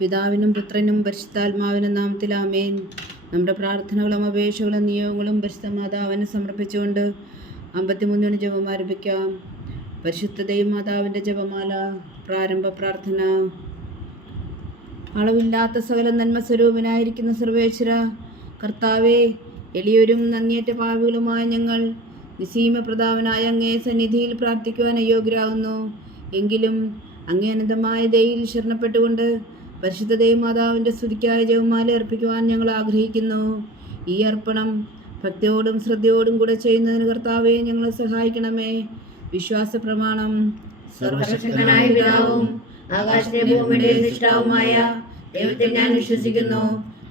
പിതാവിനും പുത്രനും പരിശുദ്ധാത്മാവിനും നാമത്തിൽ ആമേൻ. നമ്മുടെ പ്രാർത്ഥനകളും അപേക്ഷകളും നിയോഗങ്ങളും പരിശുദ്ധ മാതാവിന് സമർപ്പിച്ചുകൊണ്ട് 53 ജപം ആരംഭിക്കാം. പരിശുദ്ധ ദൈവമാതാവിൻ്റെ ജപമാല. പ്രാരംഭ പ്രാർത്ഥന. അളവില്ലാത്ത സകല നന്മ സ്വരൂപനായിരിക്കുന്ന സർവേശ്വര കർത്താവേ, എളിയൊരും നന്ദിയേറ്റ പാപികളുമായ ഞങ്ങൾ നിസീമ പ്രതാപനായ അങ്ങേ സന്നിധിയിൽ പ്രാർത്ഥിക്കുവാൻ അയോഗ്യരാകുന്നു. എങ്കിലും അങ്ങേ അനന്തമായ ദയയിൽ ശരണപ്പെട്ടുകൊണ്ട് പരിശുദ്ധ ദൈവമാതാവിൻ്റെ സ്തുതിക്കായ ജപമാല അർപ്പിക്കുവാൻ ഞങ്ങൾ ആഗ്രഹിക്കുന്നു. ഈ അർപ്പണം ഭക്തിയോടും ശ്രദ്ധയോടും കൂടെ ചെയ്യുന്നതിന് കർത്താവെ ഞങ്ങളെ സഹായിക്കണമേ. വിശ്വാസ പ്രമാണം. സർവശക്തനായ പിതാവും ആകാശത്തെ ഭൂമിയുടെ സൃഷ്ടാവുമായ ദൈവത്തിൽ ഞാൻ വിശ്വസിക്കുന്നു.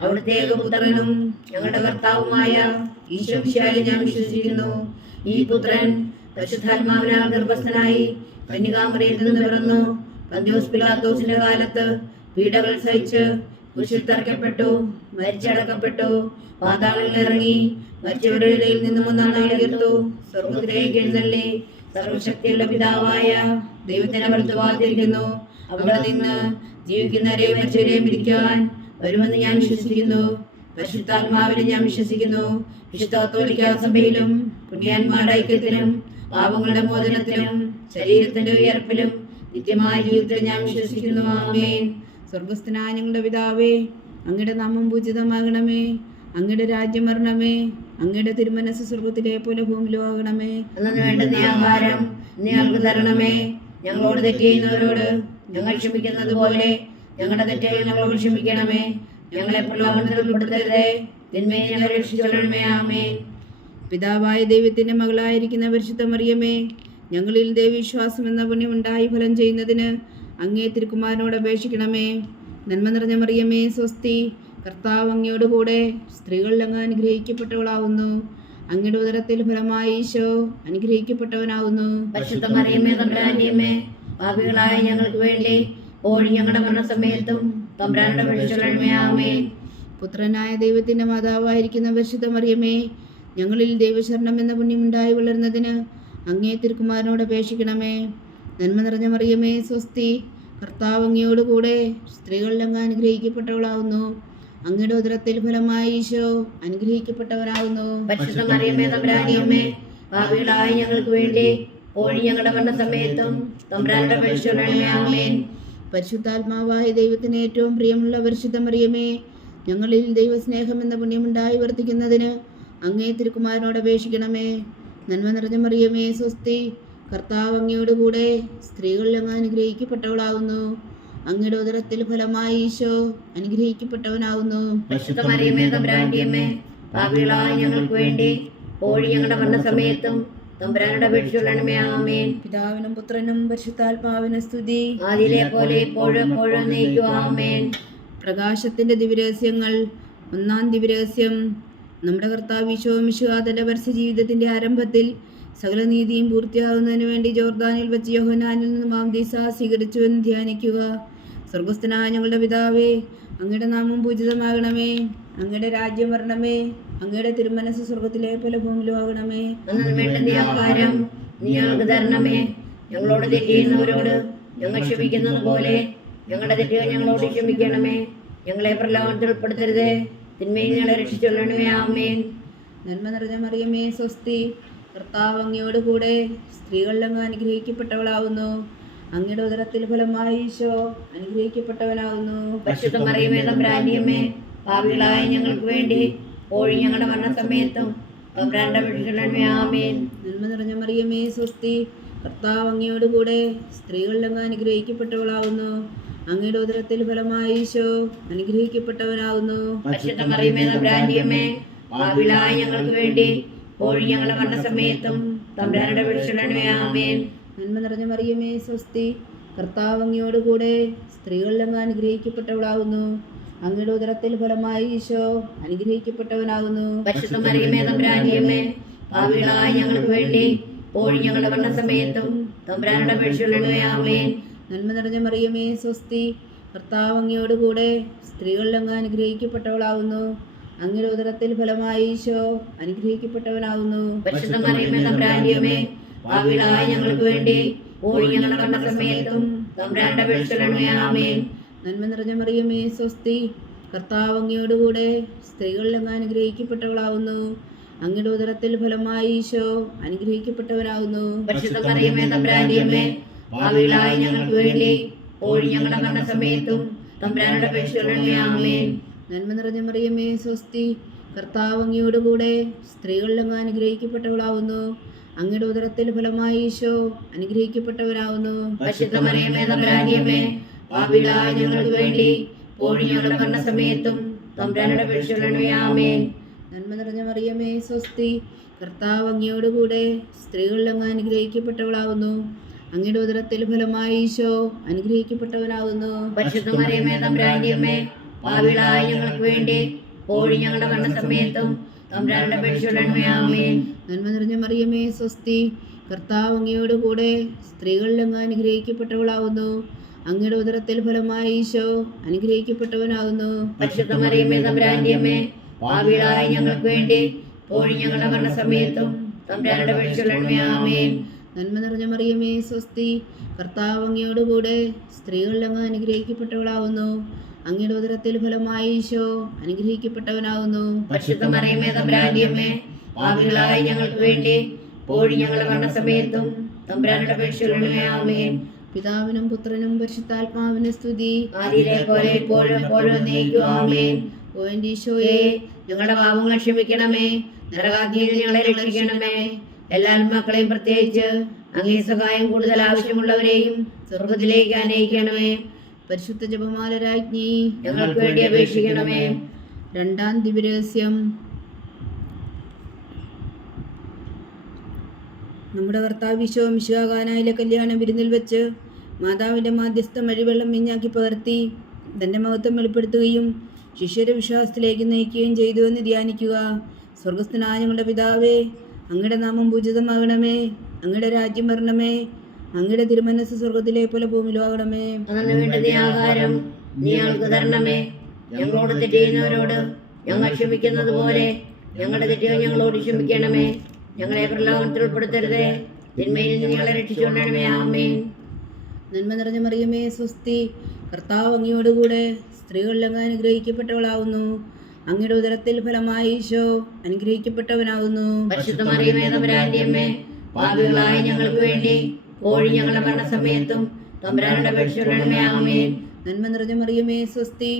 അവിടുത്തെ ഏകപുത്രനും ഞങ്ങളുടെ കർത്താവുമായ ഈശോമിശിഹായിൽ ഞാൻ വിശ്വസിക്കുന്നു. ഈ പുത്രൻ പരിശുദ്ധാത്മാവിനാൽ ഗർഭസ്ഥനായി കന്യകാമറിയിൽ നിന്ന് പിറന്നു. പന്തിയോസ് പിലാത്തോസിന്റെ കാലത്ത് പീഡകൾ സഹിച്ച് കുരിശിൽ തറയ്ക്കപ്പെട്ടു, മരിച്ചടക്കപ്പെട്ടു, പാതാളങ്ങളിൽ ഇറങ്ങി, മരിച്ചവരുടെ ഇടയിൽ നിന്നും 3-ാം നാൾ ഉയർത്തു, സ്വർഗ്ഗത്തിലേക്ക് എഴുന്നള്ളി, സർവശക്തിയുള്ള പിതാവായ ദൈവത്തിനെ വലത്തുഭാഗത്തിരിക്കുന്നു. അവിടെ നിന്ന് ജീവിക്കുന്നവരെയും മരിച്ചവരെയും വിധിക്കുവാൻ വരുമെന്ന് ഞാൻ വിശ്വസിക്കുന്നു. പരിശുദ്ധാത്മാവിനെ ഞാൻ വിശ്വസിക്കുന്നു. വിശുദ്ധ കത്തോലിക്കാ സഭയിലും പുണ്യാന്മാരുടെ ഐക്യത്തിലും പാപങ്ങളുടെ മോചനത്തിലും ശരീരത്തിന്റെ ഉയർപ്പിലും നിത്യമായ ജീവിതത്തിൽ ഞാൻ വിശ്വസിക്കുന്നു. ആമേൻ. സ്വർഗസ്ഥനായ ഞങ്ങളുടെ പിതാവേ, അങ്ങയുടെ നാമം പൂജിതമാകണമേ. അങ്ങയുടെ രാജ്യം വരണമേ. അങ്ങയുടെ തിരുമനസ് സ്വർഗത്തിലെ പോലെ ഭൂമിയിലും ആകണമേ. അന്നു വേണ്ടുന്ന ആഹാരം ഞങ്ങൾക്ക് തരണമേ. ഞങ്ങളോട് തെറ്റ് ചെയ്യുന്നവരോട് ഞങ്ങൾ ക്ഷമിക്കുന്നത് പോലെ ഞങ്ങളുടെ തെറ്റുകൾ ഞങ്ങളോട് ക്ഷമിക്കണമേ. ഞങ്ങളെ പ്രലോഭനത്തിൽ ഉൾപ്പെടുത്തരുതേ, തിന്മയെ ഞങ്ങളെ രക്ഷിച്ചുകൊള്ളണമേ. ആമേൻ. പിതാവായ ദൈവത്തിന്റെ മകളായിരിക്കുന്ന പരിശുദ്ധ മറിയമേ, ഞങ്ങളിൽ ദൈവവിശ്വാസം എന്ന പുണ്യം ഉണ്ടായി ഫലം ചെയ്യുന്നതിന് അങ്ങേ തിരുക്കുമാരനോട് അപേക്ഷിക്കണമേ. നന്മ നിറഞ്ഞ മറിയമേ, സ്വസ്തി. കർത്താവ് അങ്ങയോട് കൂടെ സ്ത്രീകളിൽ അങ്ങ് അനുഗ്രഹിക്കപ്പെട്ടവളാവുന്നു. അങ്ങയുടെ ഉദരത്തിൽ ഫലമായി ഈശോ അനുഗ്രഹിക്കപ്പെട്ടവനാവുന്നു. പരിശുദ്ധ മറിയമേ, തമ്പുരാന്റെ അമ്മേ, പാപികളായ ഞങ്ങൾക്ക് വേണ്ടി ഇപ്പോഴും ഞങ്ങളുടെ മരണസമയത്തും തമ്പുരാനോട് അപേക്ഷിച്ചുകൊള്ളണമേ. ആമേൻ. പുത്രനായ ദൈവത്തിന്റെ മാതാവായിരിക്കുന്ന പരിശുദ്ധ മറിയമേ, ഞങ്ങളിൽ ദൈവശരണം എന്ന പുണ്യം ഉണ്ടായി വളരുന്നതിന് അങ്ങേ തിരുക്കുമാരനോട് അപേക്ഷിക്കണമേ. നന്മ നിറഞ്ഞ മറിയമേ, സ്വസ്തി. കർത്താവ് അങ്ങയോട് കൂടെ സ്ത്രീകളിൽ അങ്ങ് അനുഗ്രഹിക്കപ്പെട്ടവളാവുന്നു. അങ്ങയുടെ ഉദരത്തിൽ ഫലമായി ഈശോ അനുഗ്രഹിക്കപ്പെട്ടവനാകുന്നു. പരിശുദ്ധ മറിയമേ, തമ്പുരാന്റെ അമ്മേ, പാപികളായ ഞങ്ങൾക്ക് വേണ്ടി ഇപ്പോഴും ഞങ്ങളുടെ മരണസമയത്തും തമ്പുരാനോട് അപേക്ഷിച്ചുകൊള്ളണമേ. ആമേൻ. പരിശുദ്ധാത്മാവായ ദൈവത്തിന് ഏറ്റവും പ്രിയമുള്ള പരിശുദ്ധ മറിയമേ, ഞങ്ങളിൽ ദൈവസ്നേഹം എന്ന പുണ്യമുണ്ടായി വർദ്ധിക്കുന്നതിന് അങ്ങേ തിരുക്കുമാരനോട് അപേക്ഷിക്കണമേ. നന്മ നിറഞ്ഞ മറിയമേ, സ്വസ്തി. കർത്താവ് അങ്ങയോട് കൂടെ സ്ത്രീകളിൽ അങ്ങ് അനുഗ്രഹിക്കപ്പെട്ടവളാകുന്നു. അങ്ങയുടെ ഉദരത്തിൽ ഫലമായി ഈശോ അനുഗ്രഹിക്കപ്പെട്ടവനാകുന്നു. പരിശുദ്ധ മറിയമേ, തമ്പുരാന്റെ അമ്മേ, പാപികളായ ഞങ്ങൾക്ക് വേണ്ടി ഇപ്പോഴും ഞങ്ങളുടെ മരണസമയത്തും തമ്പുരാനോട് അപേക്ഷിച്ചുകൊള്ളണമേ. ആമേൻ. പിതാവിനും പുത്രനും പരിശുദ്ധാത്മാവിനും സ്തുതി. ആദിയിലെ പോലെ ഇപ്പോഴും എപ്പോഴും എന്നേക്കും. ആമേൻ. പ്രകാശത്തിന്റെ ദിവ്യരഹസ്യങ്ങൾ. 1-ാം ദിവ്യരഹസ്യം. നമ്മുടെ കർത്താവ് ഈശോ മിശിഹാ തന്റെ പരസ്യ ജീവിതത്തിന്റെ ആരംഭത്തിൽ സകല നീതിയും പൂർത്തിയാകുന്നതിന് വേണ്ടി ജോർദാനിൽ വെച്ച് യോഹന്നാനിൽ നിന്ന് മാംദീസ സ്വീകരിച്ചുവെന്ന് ധ്യാനിക്കുക. സ്വർഗസ്ഥനായ ഞങ്ങളുടെ പിതാവേ, അങ്ങയുടെ നാമം പൂജിതമാകണമേ. അങ്ങയുടെ രാജ്യം വരണമേ. അങ്ങയുടെ തിരുമനസ് സ്വർഗത്തിലെ പോലെ ഭൂമിയിലും ആകണമേ. അന്നു വേണ്ടുന്ന ആഹാരം ഞങ്ങൾക്ക് തരണമേ. ഞങ്ങളോട് തെറ്റ് ചെയ്യുന്നവരോട് ഞങ്ങൾ ക്ഷമിക്കുന്നത് പോലെ ഞങ്ങളുടെ തെറ്റുകൾ ഞങ്ങളോട് ക്ഷമിക്കണമേ. ഞങ്ങളെ പ്രലോഭനത്തിൽ ഉൾപ്പെടുത്തരുതേ, തിന്മയിൽ ഞങ്ങളെ രക്ഷിച്ചുകൊള്ളണമേ. ആമേൻ. നന്മ നിറഞ്ഞ മറിയമേ, സ്വസ്തി. കർത്താവ് അങ്ങയോട് കൂടെ സ്ത്രീകളിൽ അങ്ങ് അനുഗ്രഹിക്കപ്പെട്ടവളാവുന്നു. അങ്ങയുടെ ഉദരത്തിൽ ഫലമായി ഈശോ അനുഗ്രഹിക്കപ്പെട്ടവനാകുന്നു. പരിശുദ്ധ മറിയമേ, തമ്പുരാന്റെ അമ്മേ, പാപികളായ ഞങ്ങൾക്ക് വേണ്ടി ഇപ്പോഴും ഞങ്ങളുടെ മരണസമയത്തും തമ്പുരാനോട് അപേക്ഷിച്ചുകൊള്ളണമേ. ആമേൻ. നന്മ നിറഞ്ഞ മറിയമേ, സ്വസ്തി. കർത്താവ് അങ്ങയോട് കൂടെ സ്ത്രീകളിൽ അങ്ങ് അനുഗ്രഹിക്കപ്പെട്ടവളാവുന്നു. അങ്ങയുടെ ഉദരത്തിൽ ഫലമായി ഈശോ അനുഗ്രഹിക്കപ്പെട്ടവനാകുന്നു. പരിശുദ്ധ മറിയമേ, തമ്പുരാന്റെ അമ്മേ, പാപികളായ ഞങ്ങൾക്ക് വേണ്ടി ഇപ്പോഴും ഞങ്ങളുടെ മരണസമയത്തും തമ്പുരാനോട് അപേക്ഷിച്ചുകൊള്ളണമേ. ആമേൻ. നന്മ നിറഞ്ഞ മറിയമേ, സ്വസ്തി. കർത്താവ് അങ്ങയോട് കൂടെ സ്ത്രീകളിൽ അങ്ങ് അനുഗ്രഹിക്കപ്പെട്ടവളാവുന്നു. അങ്ങയുടെ ഉദരത്തിൽ ഫലമായി ഈശോ അനുഗ്രഹിക്കപ്പെട്ടവനാകുന്നു. പരിശുദ്ധ മറിയമേ, തമ്പുരാന്റെ അമ്മേ, പാപികളായ ഞങ്ങൾക്ക് വേണ്ടി ഇപ്പോഴും ഞങ്ങളുടെ മരണസമയത്തും തമ്പുരാനോട് അപേക്ഷിച്ചുകൊള്ളണമേ. ആമേൻ. നന്മ നിറഞ്ഞ മറിയമേ, സ്വസ്തി. കർത്താവ് അങ്ങയോട് കൂടെ സ്ത്രീകളിൽ അങ്ങ് അനുഗ്രഹിക്കപ്പെട്ടവളാവുന്നു. അങ്ങയുടെ ഉദരത്തിൽ ഫലമായി ഈശോ അനുഗ്രഹിക്കപ്പെട്ടവനാകുന്നു. പരിശുദ്ധ മറിയമേ, തമ്പുരാന്റെ അമ്മേ, പാപികളായ ഞങ്ങൾക്ക് വേണ്ടി ഇപ്പോഴും ഞങ്ങളുടെ മരണസമയത്തും തമ്പുരാനോട് അപേക്ഷിച്ചുകൊള്ളണമേ. ആമേൻ. നന്മ നിറഞ്ഞ മറിയമേ സ്വസ്തി, കർത്താവ് അങ്ങയോടുകൂടെ സ്ത്രീകളിൽ അങ്ങ് അനുഗ്രഹിക്കപ്പെട്ടവളാവുന്നു. അങ്ങയുടെ ഉദരത്തിൽ ഫലമായി ഈശോ അനുഗ്രഹിക്കപ്പെട്ടവനാവുന്നു. പരിശുദ്ധ മറിയമേ തമ്പുരാന്റെ അമ്മേ, പാപികളായ ഞങ്ങൾക്ക് വേണ്ടി ഇപ്പോഴും ഞങ്ങളുടെ മരണസമയത്തും തമ്പുരാനോട് അപേക്ഷിക്കണമേ. ആമേൻ. നന്മ നിറഞ്ഞ മറിയമേ സ്വസ്തി, കർത്താവ് അങ്ങയോടുകൂടെ സ്ത്രീകളിൽ അങ്ങ് അനുഗ്രഹിക്കപ്പെട്ടവളാവുന്നു. അങ്ങയുടെ ഉദരത്തിൽ ഫലമായി ഈശോ അനുഗ്രഹിക്കപ്പെട്ടവനാവുന്നു. പരിശുദ്ധ മറിയമേ തമ്പുരാന്റെ അമ്മേ, പാപികളായ ഞങ്ങൾക്ക് വേണ്ടി ഇപ്പോഴും ഞങ്ങളുടെ മരണസമയത്തും തമ്പുരാനോട് അപേക്ഷിക്കണമേ. ആമേൻ. നന്മ നിറഞ്ഞ മറിയമേ സ്വസ്തി, കർത്താവ് അങ്ങയോടുകൂടെ സ്ത്രീകളിൽ അങ്ങ് അനുഗ്രഹിക്കപ്പെട്ടവളാവുന്നു. അങ്ങയുടെ ഉദരത്തിൽ ഫലമായി ഈശോ അനുഗ്രഹിക്കപ്പെട്ടവനാവുന്നു. പരിശുദ്ധ മറിയമേ തമ്പുരാന്റെ അമ്മേ, പാപികളായ ഞങ്ങൾക്ക് വേണ്ടി ഇപ്പോഴും ഞങ്ങളുടെ മരണസമയത്തും തമ്പുരാനോട് അപേക്ഷിക്കണമേ. ആമേൻ. നന്മ നിറഞ്ഞ മറിയമേ സ്വസ്തി, കർത്താവ് അങ്ങയോടുകൂടെ സ്ത്രീകളിൽ അങ്ങ് അനുഗ്രഹിക്കപ്പെട്ടവളാവുന്നു. അങ്ങയുടെ ഉദരത്തിൽ ഫലമായി ഈശോ അനുഗ്രഹിക്കപ്പെട്ടവനാകുന്നു. പരിശുദ്ധ മറിയമേ തമ്പുരാന്റെ അമ്മേ, പാപികളായ ഞങ്ങൾക്ക് വേണ്ടി ഇപ്പോഴും ഞങ്ങളുടെ മരണസമയത്തും തമ്പുരാനോട് അപേക്ഷിക്കണമേ. ആമേൻ. നന്മ നിറഞ്ഞ മറിയമേ സ്വസ്തി, കർത്താവ് അങ്ങയോടുകൂടെ സ്ത്രീകളിൽ അങ്ങ് അനുഗ്രഹിക്കപ്പെട്ടവളാവുന്നു. അങ്ങയുടെ ഉദരത്തിൽ ഫലമായി ഈശോ അനുഗ്രഹിക്കപ്പെട്ടവനാകുന്നു. പരിശുദ്ധ മറിയമേ തമ്പുരാന്റെ അമ്മേ, പാപികളായ ഞങ്ങൾക്ക് വേണ്ടി ഇപ്പോഴും ഞങ്ങളുടെ മരണസമയത്തും തമ്പുരാനോട് അപേക്ഷിക്കണമേ. ആമേൻ. പിതാവിനും പുത്രനും പരിശുദ്ധാത്മാവിനും സ്തുതി, ആദിയിലെ പോലെ ഇപ്പോഴും എപ്പോഴും എന്നേക്കും. ആമേൻ. ഓ എൻ്റെ ഈശോയെ, ഞങ്ങളുടെ പാപങ്ങൾ ക്ഷമിക്കണമേ, നരകാഗ്നിയിൽ ഞങ്ങളെ രക്ഷിക്കണമേ. എല്ലാ ആത്മാക്കളെയും പ്രത്യേകിച്ച് അങ്ങേ സഹായം കൂടുതൽ ആവശ്യമുള്ളവരെയും സ്വർഗത്തിലേക്ക് അനയിക്കണമേ. പരിശുദ്ധ ജപമാല രാജ്ഞി, ഞങ്ങൾക്ക് വേണ്ടി അപേക്ഷിക്കണമേ. രണ്ടാം ദിവ്യരഹസ്യം. നമ്മുടെ കർത്താവ് ഈശോ മിശിഹാകാനായിലെ കല്യാണ വിരുന്നിൽ വെച്ച് മാതാവിൻ്റെ മാധ്യസ്ഥം വഴി വെള്ളം വീഞ്ഞാക്കി പകർത്തി തൻ്റെ മഹത്വം വെളിപ്പെടുത്തുകയും ശിഷ്യരെ വിശ്വാസത്തിലേക്ക് നയിക്കുകയും ചെയ്തു എന്ന് ധ്യാനിക്കുക. സ്വർഗസ്ഥനായ ഞങ്ങളുടെ പിതാവേ, അങ്ങയുടെ നാമം പൂജിതമാകണമേ, അങ്ങയുടെ രാജ്യം വരണമേ, അങ്ങയുടെ തിരുമനസ് സ്വർഗത്തിലെ പോലെ ഭൂമിയിലും ആകണമേ. അന്നു വേണ്ടുന്ന ആഹാരം നീ ഞങ്ങൾക്ക് തരണമേ. ഞങ്ങളോട് തെറ്റ് ചെയ്യുന്നവരോട് ഞങ്ങൾ ക്ഷമിക്കുന്നത് പോലെ ഞങ്ങളുടെ തെറ്റുകൾ ഞങ്ങളോട് ക്ഷമിക്കണമേ. ഞങ്ങളെ പ്രലോഭനത്തിൽ ഉൾപ്പെടുത്തരുതേ, തിന്മയിൽ നിന്ന് ഞങ്ങളെ രക്ഷിച്ചുകൊള്ളണമേ. ആമേൻ. നന്മ നിറഞ്ഞ മറിയമേ സ്വസ്തി, കർത്താവ് അങ്ങയോടുകൂടെ സ്ത്രീകളിൽ അങ്ങ് അനുഗ്രഹിക്കപ്പെട്ടവളാവുന്നു. അങ്ങയുടെ ഉദരത്തിൽ ഫലമായി ഈശോ അനുഗ്രഹിക്കപ്പെട്ടവനാകുന്നു. പരിശുദ്ധ മറിയമേ തമ്പുരാന്റെ അമ്മേ, പാപികളായ ഞങ്ങൾക്ക് വേണ്ടി ഇപ്പോഴും ഞങ്ങളുടെ മരണസമയത്തും തമ്പുരാനോട് അപേക്ഷിക്കണമേ. ആമേൻ. നന്മ നിറഞ്ഞ മറിയമേ സ്വസ്തി,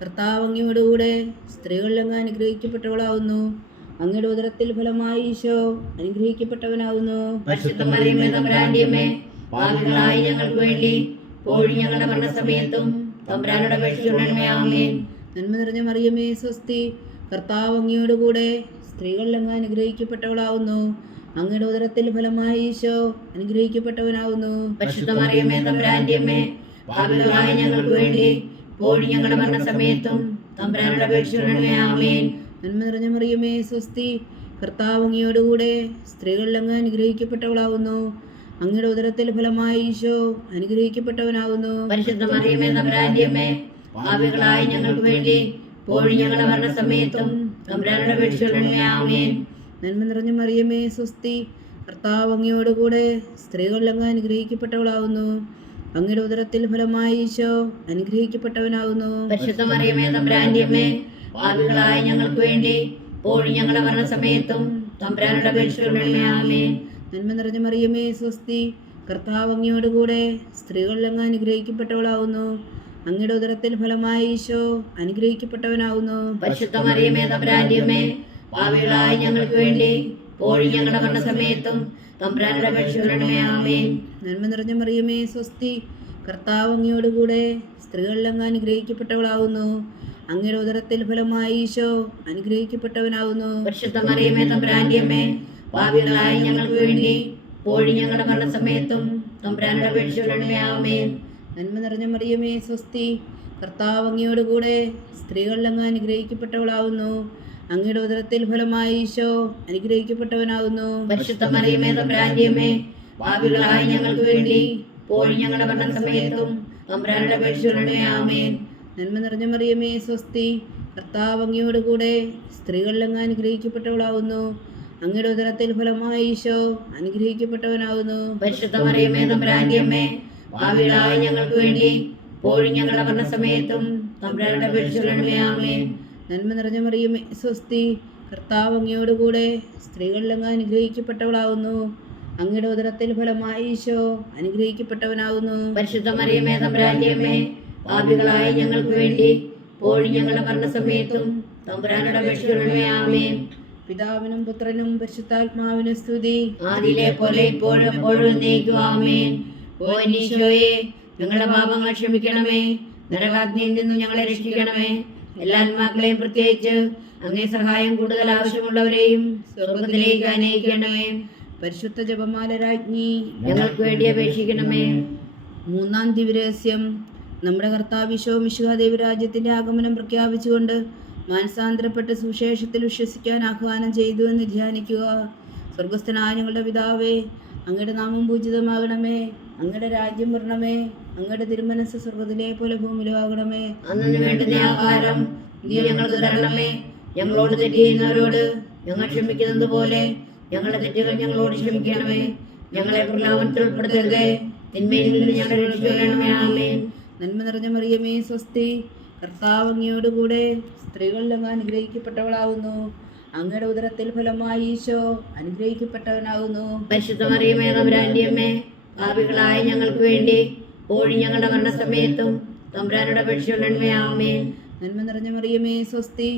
കർത്താവ് അങ്ങയോടുകൂടെ സ്ത്രീകളിൽ അങ്ങ് അനുഗ്രഹിക്കപ്പെട്ടവളാവുന്നു. അങ്ങയുടെ ഉദരത്തിൽ ഫലമായി ഈശോ അനുഗ്രഹിക്കപ്പെട്ടവനാകുന്നു. പരിശുദ്ധ മറിയമേ തമ്പുരാന്റെ അമ്മേ, പാപികളായ ഞങ്ങൾക്ക് വേണ്ടി ഇപ്പോഴും ഞങ്ങളുടെ മരണസമയത്തും തമ്പുരാനോട് അപേക്ഷിക്കണമേ. ആമേൻ. നന്മ നിറഞ്ഞ മറിയമേ സ്വസ്തി, കർത്താവ് അങ്ങയോടുകൂടെ സ്ത്രീകളിൽ അങ്ങ് അനുഗ്രഹിക്കപ്പെട്ടവളാവുന്നു. അങ്ങയുടെ ഉദരത്തിൽ ഫലമായി ഈശോ അനുഗ്രഹിക്കപ്പെട്ടവനാകുന്നു. പരിശുദ്ധ മറിയമേ തമ്പുരാന്റെ അമ്മേ, പാപികളായ ഞങ്ങൾക്ക് വേണ്ടി ഇപ്പോഴും ഞങ്ങളുടെ മരണസമയത്തും തമ്പുരാനോട് അപേക്ഷിക്കണമേ. ആമേൻ. നന്മ നിറഞ്ഞ മറിയമേ സ്വസ്തി, കർത്താവ് അങ്ങയോടുകൂടെ സ്ത്രീകളിൽ അങ്ങ് അനുഗ്രഹിക്കപ്പെട്ടവളാവുന്നു. അങ്ങയുടെ ഉദരത്തിൽ ഫലമായി ഈശോ അനുഗ്രഹിക്കപ്പെട്ടവനാകുന്നു. പരിശുദ്ധ മറിയമേ തമ്പുരാന്റെ അമ്മേ, പാപികളായ ഞങ്ങൾക്ക് വേണ്ടി ഇപ്പോഴും ഞങ്ങളുടെ മരണസമയത്തും തമ്പുരാനോട് അപേക്ഷിക്കണമേ. ആമേൻ. നന്മ നിറഞ്ഞ മറിയമേ സ്വസ്തി, കർത്താവ് അങ്ങയോടുകൂടെ സ്ത്രീകളിൽ അങ്ങ് അനുഗ്രഹിക്കപ്പെട്ടവളാവുന്നു. അങ്ങയുടെ ഉദരത്തിൽ ഫലമായി ഈശോ അനുഗ്രഹിക്കപ്പെട്ടവനാകുന്നു. പരിശുദ്ധ മറിയമേ തമ്പുരാന്റെ അമ്മേ, പാപികളായ ഞങ്ങൾക്ക് വേണ്ടി ഇപ്പോഴും ഞങ്ങളുടെ മരണസമയത്തും തമ്പുരാനോട് അപേക്ഷിക്കണമേ. ആമേൻ. നന്മ നിറഞ്ഞ മറിയമേ സ്വസ്തി, കർത്താവ് അങ്ങയോടുകൂടെ സ്ത്രീകളിൽ അങ്ങ് അനുഗ്രഹിക്കപ്പെട്ടവളാവുന്നു. അങ്ങയുടെ ഉദരത്തിൽ ഫലമായി ഈശോ അനുഗ്രഹിക്കപ്പെട്ടവനാവുന്നു. പരിശുദ്ധ മറിയമേ തമ്പുരാന്റെ അമ്മേ, പാപികളായ ഞങ്ങൾക്ക് വേണ്ടി ഇപ്പോഴും ഞങ്ങളുടെ മരണസമയത്തും തമ്പുരാനോട് അപേക്ഷിക്കണമേ. ആമേൻ. നന്മ നിറഞ്ഞ മറിയമേ സ്വസ്തി, കർത്താവ് അങ്ങയോടുകൂടെ സ്ത്രീകളിൽ അങ്ങ് അനുഗ്രഹിക്കപ്പെട്ടവളാവുന്നു. അങ്ങയുടെ ഉദരത്തിൽ ഫലമായി ഈശോ അനുഗ്രഹിക്കപ്പെട്ടവനാവുന്നു. പരിശുദ്ധ മറിയമേ തമ്പുരാന്റെ അമ്മേ, പാപികളായ ഞങ്ങൾക്ക് വേണ്ടി ഇപ്പോഴും ഞങ്ങളുടെ മരണസമയത്തും തമ്പുരാനോട് അപേക്ഷിക്കണമേ. ആമേൻ. നന്മ നിറഞ്ഞ മറിയമേ സ്വസ്തി, കർത്താവ് അങ്ങയോടുകൂടെ സ്ത്രീകളിൽ അങ്ങ് അനുഗ്രഹിക്കപ്പെട്ടവളാവുന്നു. അങ്ങയുടെ ഉദരത്തിൽ ഫലമായി ഈശോ അനുഗ്രഹിക്കപ്പെട്ടവനാകുന്നു. പരിശുദ്ധ മറിയമേ തമ്പുരാന്റെ അമ്മേ, പാപികളായ ഞങ്ങൾക്ക് വേണ്ടി ഇപ്പോഴും ഞങ്ങളുടെ മരണസമയത്തും തമ്പുരാനോട് അപേക്ഷിക്കണമേ. ആമേൻ. നന്മ നിറഞ്ഞ മറിയമേ സ്വസ്തി, കർത്താവ് അങ്ങയോടുകൂടെ സ്ത്രീകളിൽ അങ്ങ് അനുഗ്രഹിക്കപ്പെട്ടവളാവുന്നു. അങ്ങയുടെ ഉദരത്തിൽ ഫലമായി ഈശോ അനുഗ്രഹിക്കപ്പെട്ടവനാകുന്നു. പരിശുദ്ധ മറിയമേ തമ്പുരാന്റെ അമ്മേ, പാപികളായ ഞങ്ങൾക്ക് വേണ്ടി ഇപ്പോഴും ഞങ്ങളുടെ മരണസമയത്തും തമ്പുരാനോട് അപേക്ഷിക്കണമേ. ആമേൻ. നന്മ നിറഞ്ഞ മറിയമേ സ്വസ്തി, കർത്താവ് അങ്ങയോടുകൂടെ സ്ത്രീകളിൽ അങ്ങ് അനുഗ്രഹിക്കപ്പെട്ടവളാവുന്നു. അങ്ങയുടെ ഉദരത്തിൽ ഫലമായി ഈശോ അനുഗ്രഹിക്കപ്പെട്ടവനാകുന്നു. പരിശുദ്ധ മറിയമേ തമ്പുരാന്റെ അമ്മേ, പാപികളായ ഞങ്ങൾക്ക് വേണ്ടി ഇപ്പോഴും ഞങ്ങളുടെ മരണസമയത്തും തമ്പുരാനോട് അപേക്ഷിക്കണമേ. ആമേൻ. പിതാവിനും പുത്രനും പരിശുദ്ധാത്മാവിനും സ്തുതി, ആദിയിലെ പോലെ ഇപ്പോഴും എപ്പോഴും എന്നേക്കും. ആമേൻ. ഓ ഈശോയെ, ഞങ്ങളുടെ പാപങ്ങൾ ക്ഷമിക്കണമേ, നരകാഗ്നിയിൽ നിന്നും ഞങ്ങളെ രക്ഷിക്കണമേ. എല്ലാ ആത്മാക്കളെയും, പ്രത്യേകിച്ച് അങ്ങേ സഹായം കൂടുതൽ ആവശ്യമുള്ളവരെയും സ്വർഗത്തിലേക്ക് അനയിക്കണമേ. പരിശുദ്ധ ജപമാല രാജ്ഞി, ഞങ്ങൾക്ക് വേണ്ടി അപേക്ഷിക്കണമേ. മൂന്നാം ദിവരഹസ്യം. നമ്മുടെ കർത്താവ് ഈശോ മിശിഹാ ദൈവരാജ്യത്തിന്റെ ആഗമനം പ്രഖ്യാപിച്ചുകൊണ്ട് മാനസാന്തരപ്പെട്ട് സുവിശേഷത്തിൽ വിശ്വസിക്കാൻ ആഹ്വാനം ചെയ്തു എന്ന് ധ്യാനിക്കുക. സ്വർഗസ്ഥനായ ഞങ്ങളുടെ പിതാവേ, അങ്ങയുടെ നാമം പൂജിതമാകണമേ, അങ്ങയുടെ രാജ്യം വരണമേ, അങ്ങയുടെ തിരുമനസ് സ്വർഗത്തിലെ പോലെ ഭൂമിയിലും ആകണമേ. അന്നു വേണ്ടുന്ന ആഹാരം നീ ഞങ്ങൾക്ക് തരണമേ. ഞങ്ങളോട് തെറ്റ് ചെയ്യുന്നവരോട് ഞങ്ങൾ ക്ഷമിക്കുന്നത് പോലെ ഞങ്ങളുടെ തെറ്റുകൾ ഞങ്ങളോട് ക്ഷമിക്കണമേ. ഞങ്ങളെ പ്രലോഭനത്തിൽ ഉൾപ്പെടുത്തരുതേ, തിന്മയിൽ നിന്ന് ഞങ്ങളെ രക്ഷിക്കണമേ. ആമേൻ. നന്മ നിറഞ്ഞ മറിയമേ സ്വസ്തി, കർത്താവ് അങ്ങയോടുകൂടെ സ്ത്രീകളിൽ അങ്ങ് അനുഗ്രഹിക്കപ്പെട്ടവളാവുന്നു. അങ്ങയുടെ ഉദരത്തിൽ ഫലമായി ഈശോ അനുഗ്രഹിക്കപ്പെട്ടവനാകുന്നു. പരിശുദ്ധ മറിയമേ തമ്പുരാന്റെ അമ്മേ, പാപികളായ ഞങ്ങൾക്ക് വേണ്ടി ഇപ്പോഴും ഞങ്ങളുടെ മരണസമയത്തും തമ്പുരാനോട് അപേക്ഷിക്കണമേ. ആമേൻ. നന്മ നിറഞ്ഞ മറിയമേ സ്വസ്തി,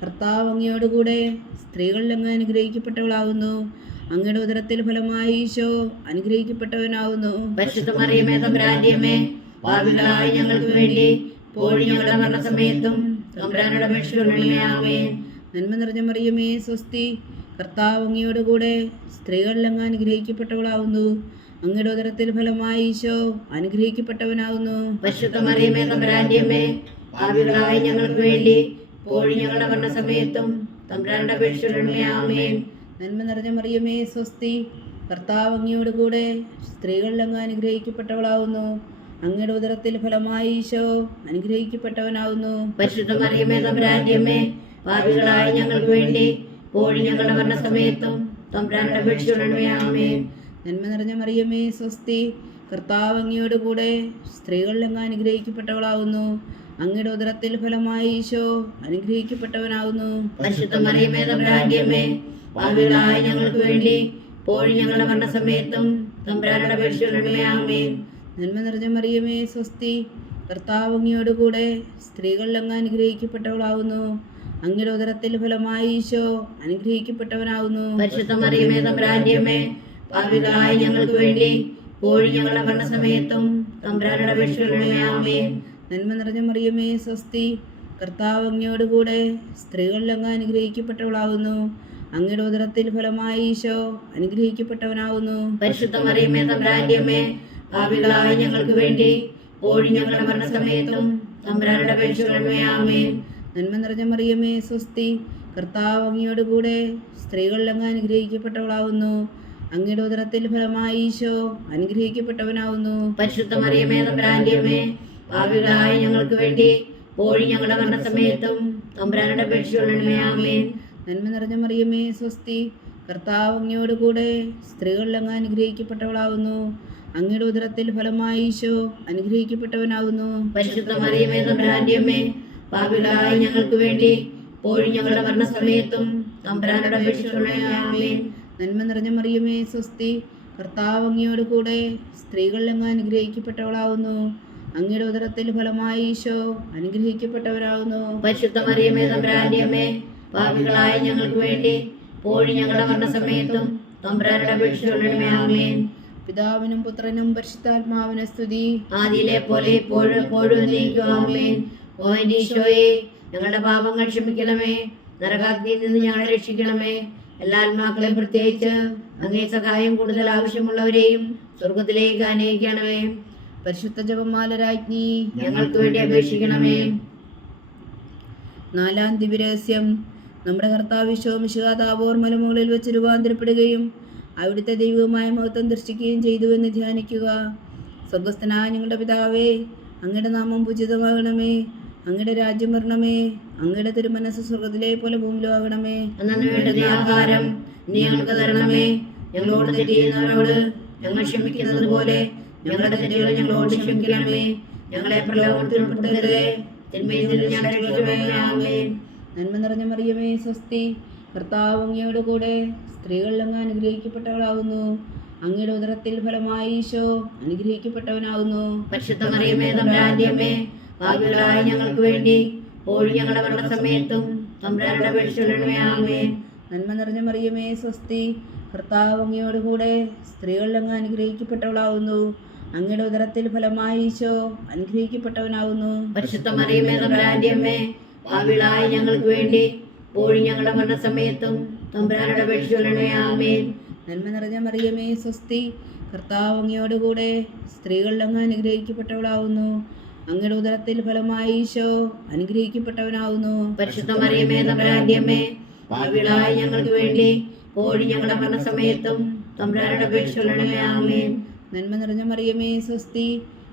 കർത്താവ് അങ്ങയോടുകൂടെ സ്ത്രീകളിൽ അങ്ങ് അനുഗ്രഹിക്കപ്പെട്ടവളാവുന്നു. അങ്ങയുടെ ഉദരത്തിൽ ഫലമായി ഈശോ അനുഗ്രഹിക്കപ്പെട്ടവനാകുന്നു. പരിശുദ്ധ മറിയമേ തമ്പുരാന്റെ അമ്മേ, പാപികളായ ഞങ്ങൾക്ക് വേണ്ടി ഇപ്പോഴും ഞങ്ങളുടെ മരണസമയത്തും തമ്പുരാനോട് അപേക്ഷിക്കണമേ. ആമേൻ. നന്മ നിറഞ്ഞ മറിയമേ സ്വസ്തി, കർത്താവ് അങ്ങയോടുകൂടെ സ്ത്രീകളിൽ അങ്ങ് അനുഗ്രഹിക്കപ്പെട്ടവളാവുന്നു. അങ്ങയുടെ ഉദരത്തിൽ ഫലമായി ഈശോ അനുഗ്രഹിക്കപ്പെട്ടവനാകുന്നു. പരിശുദ്ധ മറിയമേ തമ്പുരാന്റെ അമ്മേ, പാപികളായ ഞങ്ങൾക്ക് വേണ്ടി ഇപ്പോഴും ഞങ്ങളുടെ മരണസമയത്തും തമ്പുരാനോട് അപേക്ഷിക്കണമേ. ആമേൻ. നന്മ നിറഞ്ഞ മറിയമേ സ്വസ്തി, കർത്താവ് അങ്ങയോടുകൂടെ സ്ത്രീകളിൽ അങ്ങ് അനുഗ്രഹിക്കപ്പെട്ടവളാവുന്നു. അങ്ങയുടെ ഉദരത്തിൽ ഫലമായി ഈശോ അനുഗ്രഹിക്കപ്പെട്ടവനാകുന്നു. പരിശുദ്ധ മറിയമേ തമ്പുരാന്റെ അമ്മേ, പാപികളായ ഞങ്ങൾക്ക് വേണ്ടി ഇപ്പോഴും ഞങ്ങളുടെ മരണസമയത്തും തമ്പുരാനോട് അപേക്ഷിക്കണമേ. ആമേൻ. നന്മ നിറഞ്ഞ മറിയമേ സ്വസ്തി, കർത്താവ് അങ്ങയോടുകൂടെ സ്ത്രീകളിൽ അങ്ങ് അനുഗ്രഹിക്കപ്പെട്ടവളാവുന്നു. അങ്ങയുടെ ഉദരത്തിൽ ഫലമായി ഈശോ അനുഗ്രഹിക്കപ്പെട്ടവനാകുന്നു. പരിശുദ്ധ മറിയമേ തമ്പുരാന്റെ അമ്മേ, പാപികളായ ഞങ്ങൾക്ക് വേണ്ടി ഇപ്പോഴും ഞങ്ങളുടെ മരണസമയത്തും തമ്പുരാനോട് അപേക്ഷിക്കണമേ. ആമേൻ. നന്മ നിറഞ്ഞ മറിയമേ സ്വസ്തി, കർത്താവ് അങ്ങയോടുകൂടെ സ്ത്രീകളിൽ അങ്ങ് അനുഗ്രഹിക്കപ്പെട്ടവളാവുന്നു. അങ്ങയുടെ ഉദരത്തിൽ ഫലമായി ഈശോ അനുഗ്രഹിക്കപ്പെട്ടവനാവുന്നു. പരിശുദ്ധ മറിയമേ തമ്പുരാന്റെ അമ്മേ, പാപികളായ ഞങ്ങൾക്ക് വേണ്ടി ഇപ്പോഴും ഞങ്ങളുടെ മരണസമയത്തും തമ്പുരാനോട് അപേക്ഷിക്കണമേ. ആമേൻ. നന്മ നിറഞ്ഞ മറിയമേ സ്വസ്തി, കർത്താവ് അങ്ങയോടുകൂടെ സ്ത്രീകളിൽ അങ്ങ് അനുഗ്രഹിക്കപ്പെട്ടവളാവുന്നു. അങ്ങയുടെ ഉദരത്തിൽ ഫലമായി ഈശോ അനുഗ്രഹിക്കപ്പെട്ടവനാവുന്നു. പരിശുദ്ധ മറിയമേ തമ്പുരാന്റെ അമ്മേ, പാപികളായ ഞങ്ങൾക്ക് വേണ്ടി ഇപ്പോഴും ഞങ്ങളുടെ മരണസമയത്തും തമ്പുരാനോട് അപേക്ഷിക്കണമേ. ആമേൻ. നന്മ നിറഞ്ഞ മറിയമേ സ്വസ്തി, കർത്താവ് അങ്ങയോടുകൂടെ സ്ത്രീകളിൽ അങ്ങ് അനുഗ്രഹിക്കപ്പെട്ടവളാവുന്നു. അങ്ങയുടെ ഉദരത്തിൽ ഫലമായി ഈശോ അനുഗ്രഹിക്കപ്പെട്ടവനാവുന്നു. പരിശുദ്ധ മറിയമേ തമ്പുരാന്റെ അമ്മേ, പാപികളായ ഞങ്ങൾക്ക് വേണ്ടി ഇപ്പോഴും ഞങ്ങളുടെ മരണസമയത്തും തമ്പുരാനോട് അപേക്ഷിക്കണമേ. ആമേൻ. നന്മ നിറഞ്ഞ മറിയമേ സ്വസ്തി, കർത്താവ് അങ്ങയോടുകൂടെ സ്ത്രീകളിൽ അങ്ങ് അനുഗ്രഹിക്കപ്പെട്ടവളാവുന്നു. അങ്ങയുടെ ഉദരത്തിൽ ഫലമായി ഈശോ അനുഗ്രഹിക്കപ്പെട്ടവനാകുന്നു. പരിശുദ്ധ മറിയമേ തമ്പുരാന്റെ അമ്മേ, പാപികളായ ഞങ്ങൾക്ക് വേണ്ടി ഇപ്പോഴും ഞങ്ങളുടെ മരണസമയത്തും തമ്പുരാനോട് അപേക്ഷിക്കണമേ. ആമേൻ. നന്മ നിറഞ്ഞ മറിയമേ സ്വസ്തി, കർത്താവ് അങ്ങയോടുകൂടെ സ്ത്രീകളിൽ അങ്ങ് അനുഗ്രഹിക്കപ്പെട്ടവളാവുന്നു. അങ്ങയുടെ ഉദരത്തിൽ ഫലമായി ഈശോ അനുഗ്രഹിക്കപ്പെട്ടവരാകുന്നു. പരിശുദ്ധ മറിയമേ തമ്പുരാന്റെ അമ്മേ, പാപികളായ ഞങ്ങൾക്ക് വേണ്ടി ഇപ്പോഴും ഞങ്ങളുടെ മരണസമയത്തും തമ്പുരാനോട് അപേക്ഷിക്കണമേ. ആമേൻ. പിതാവിനും പുത്രനും പരിശുദ്ധാത്മാവിനും സ്തുതി, ആദിയിലെ പോലെ ഇപ്പോഴും എപ്പോഴും എന്നേക്കും. ആമേൻ. ഓ എൻ്റെ ഈശോയെ, ഞങ്ങളുടെ പാപങ്ങൾ ക്ഷമിക്കണമേ, നരകാഗ്നിയിൽ നിന്ന് ഞങ്ങളെ രക്ഷിക്കണമേ. എല്ലാ ആത്മാക്കളെയും, പ്രത്യേകിച്ച് അങ്ങേ സഹായം കൂടുതൽ ആവശ്യമുള്ളവരെയും സ്വർഗത്തിലേക്ക് അനയിക്കണമേ. പരിശുദ്ധ ജപമാല രാജ്ഞി, ഞങ്ങൾക്ക് വേണ്ടി അപേക്ഷിക്കണമേ. നാലാം ദിവ്യരഹസ്യം. നമ്മുടെ കർത്താവ് ഈശോ മിശിഹാ താബോർ മലമുകളിൽ വെച്ച് രൂപാന്തരപ്പെടുകയും അവിടുത്തെ ദൈവമായ മഹത്വം ദർശിക്കുകയും ചെയ്തു എന്ന് ധ്യാനിക്കുക. സ്വർഗസ്ഥനായ ഞങ്ങളുടെ പിതാവേ, അങ്ങയുടെ നാമം പൂജിതമാകണമേ, അങ്ങയുടെ രാജ്യം വരണമേ, അങ്ങയുടെ തിരുമനസ് സ്വർഗത്തിലെ പോലെ ഭൂമിയിലും ആകണമേ. അന്നു വേണ്ടുന്ന ആഹാരം നീ ഞങ്ങൾക്ക് തരണമേ. ഞങ്ങളോട് തെറ്റ് ചെയ്യുന്നവരോട് ഞങ്ങൾ ക്ഷമിക്കുന്നത് പോലെ ഞങ്ങളുടെ തെറ്റുകൾ ഞങ്ങളോട് ക്ഷമിക്കണമേ. ഞങ്ങളെ പ്രലോഭനത്തിൽ ഉൾപ്പെടുത്തരുതേ. തിന്മയിൽ നിന്ന് ഞങ്ങളെ രക്ഷിക്കണമേ. ആമേൻ. നന്മ നിറഞ്ഞ മറിയമേ സ്വസ്തി, കർത്താവ് അങ്ങയോട് കൂടെ സ്ത്രീകളിൽ അങ്ങ് അനുഗ്രഹിക്കപ്പെട്ടവളാകുന്നു. അങ്ങയുടെ ഉദരത്തിൽ ഫലമായി ഈശോ അനുഗ്രഹിക്കപ്പെട്ടവനാകുന്നു. പരിശുദ്ധ മറിയമേ തമ്പുരാന്റെ അമ്മേ, പാപികളായ ഞങ്ങൾക്ക് വേണ്ടി ഇപ്പോഴും ഞങ്ങളുടെ മരണസമയത്തും തമ്പുരാനോട് അപേക്ഷിച്ചുകൊള്ളണമേ. ആമേൻ. നന്മ നിറഞ്ഞ മറിയമേ സ്വസ്തി, കർത്താവ് അങ്ങയോട് കൂടെ സ്ത്രീകളിൽ അങ്ങ് അനുഗ്രഹിക്കപ്പെട്ടവളാകുന്നു. അങ്ങയുടെ ഉദരത്തിൽ ഫലമായി ഈശോ അനുഗ്രഹിക്കപ്പെട്ടവനാകുന്നു. പരിശുദ്ധ മറിയമേ തമ്പുരാന്റെ അമ്മേ, പാപികളായ ഞങ്ങൾക്ക് വേണ്ടി ഇപ്പോഴും ഞങ്ങളുടെ മരണസമയത്തും തമ്പുരാനോട് അപേക്ഷിച്ചുകൊള്ളണമേ. ആമേൻ. നന്മ നിറഞ്ഞ മറിയമേ സ്വസ്തി, കർത്താവ് അങ്ങയോട് കൂടെ സ്ത്രീകളിൽ അങ്ങ് അനുഗ്രഹിക്കപ്പെട്ടവളാകുന്നു. അങ്ങയുടെ ഉദരത്തിൽ ഫലമായി ഈശോ അനുഗ്രഹിക്കപ്പെട്ടവനാകുന്നു. പരിശുദ്ധ മറിയമേ തമ്പുരാന്റെ അമ്മേ, പാപികളായ ഞങ്ങൾക്ക് വേണ്ടി ഇപ്പോഴും ഞങ്ങളുടെ മരണസമയത്തും തമ്പുരാനോട് അപേക്ഷിച്ചുകൊള്ളണമേ. ആമേൻ. നന്മ നിറഞ്ഞ മറിയമേ സ്വസ്തി,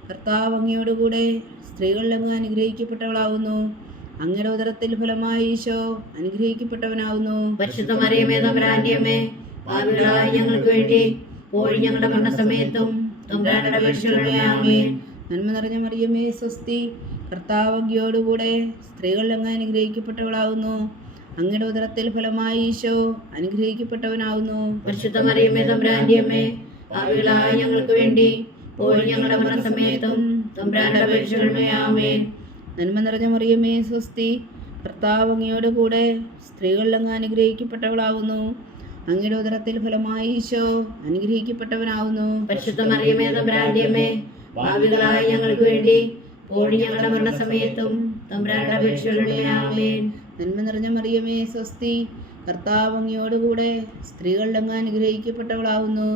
കർത്താവ് അങ്ങയോട് കൂടെ സ്ത്രീകളിൽ അങ്ങ് അനുഗ്രഹിക്കപ്പെട്ടവളാകുന്നു. അങ്ങയുടെ ഉദരത്തിൽ ഫലമായി ഈശോ അനുഗ്രഹിക്കപ്പെട്ടവനാകുന്നു. പരിശുദ്ധ മറിയമേ തമ്പുരാന്റെ അമ്മേ, പാപികളായ ഞങ്ങൾക്ക് വേണ്ടി ഇപ്പോഴും ഞങ്ങളുടെ മരണസമയത്തും തമ്പുരാനോട് അപേക്ഷിച്ചുകൊള്ളണമേ. ആമേൻ. നന്മ നിറഞ്ഞ മറിയമേ സ്വസ്തി, കർത്താവ് അങ്ങയോട് കൂടെ സ്ത്രീകളിൽ അങ്ങ് അനുഗ്രഹിക്കപ്പെട്ടവളാകുന്നു. അങ്ങയുടെ ഉദരത്തിൽ ഫലമായി ഈശോ അനുഗ്രഹിക്കപ്പെട്ടവനാകുന്നു. പരിശുദ്ധ മറിയമേ തമ്പുരാന്റെ അമ്മേ, പാപികളായ ഞങ്ങൾക്ക് വേണ്ടി ഇപ്പോഴും ഞങ്ങളുടെ മരണസമയത്തും തമ്പുരാനോട് അപേക്ഷിച്ചുകൊള്ളണമേ. ആമേൻ. നന്മ നിറഞ്ഞ മറിയമേ സ്വസ്തി, കർത്താവ് അങ്ങയോട് കൂടെ സ്ത്രീകളിൽ അങ്ങ് അനുഗ്രഹിക്കപ്പെട്ടവളാകുന്നു. അങ്ങയുടെ ഉദരത്തിൽ ഫലമായി ഈശോ അനുഗ്രഹിക്കപ്പെട്ടവനാകുന്നു. പരിശുദ്ധ മറിയമേ തമ്പുരാന്റെ അമ്മേ, പാപികളായ ഞങ്ങൾക്ക് വേണ്ടി ഇപ്പോഴും ഞങ്ങളുടെ മരണസമയത്തും തമ്പുരാനോട് അപേക്ഷിച്ചുകൊള്ളണമേ. ആമേൻ. നന്മ നിറഞ്ഞ മറിയമേ സ്വസ്തി, കർത്താവ് അങ്ങയോട് കൂടെ സ്ത്രീകളിൽ അങ്ങ് അനുഗ്രഹിക്കപ്പെട്ടവളാകുന്നു.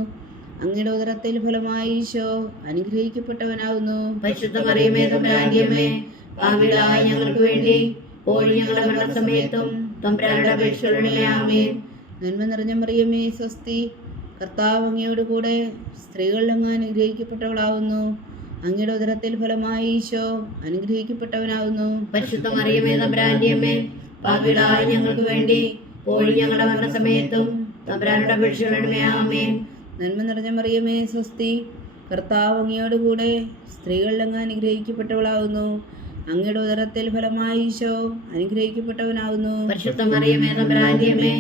അങ്ങയുടെ ഉദരത്തിൽ ഫലമായി ഈശോ അനുഗ്രഹിക്കപ്പെട്ടവനാകുന്നു. പരിശുദ്ധ മറിയമേ തമ്പുരാന്റെ അമ്മേ, പാപികളായ ഞങ്ങൾക്ക് വേണ്ടി ഇപ്പോഴും ഞങ്ങളുടെ മരണസമയത്തും തമ്പുരാനോട് അപേക്ഷിച്ചുകൊള്ളണമേ. ആമേൻ. നന്മ നിറഞ്ഞ മറിയമേ സ്വസ്തി, കർത്താവ് അങ്ങയോട് കൂടെ സ്ത്രീകളിൽ അങ്ങ് അനുഗ്രഹിക്കപ്പെട്ടവളാകുന്നു. അങ്ങയുടെ ഉദരത്തിൽ ഫലമായി ഈശോ അനുഗ്രഹിക്കപ്പെട്ടവനാകുന്നു. പരിശുദ്ധ മറിയമേ തമ്പുരാന്റെ അമ്മേ, പാപികളായ ഞങ്ങൾക്ക് വേണ്ടി ഇപ്പോഴും ഞങ്ങളുടെ മരണസമയത്തും തമ്പുരാനോട് അപേക്ഷിച്ചുകൊള്ളണമേ. ആമേൻ. നന്മ നിറഞ്ഞ മറിയമേ സ്വസ്തി, കർത്താവ് അങ്ങയോട് കൂടെ സ്ത്രീകളിൽ അങ്ങ് അനുഗ്രഹിക്കപ്പെട്ടവളാകുന്നു. അങ്ങയുടെ ഉദരത്തിൽ ഫലമായി ഈശോ അനുഗ്രഹിക്കപ്പെട്ടവനാകുന്നു. പരിശുദ്ധ മറിയമേ തമ്പുരാന്റെ അമ്മേ,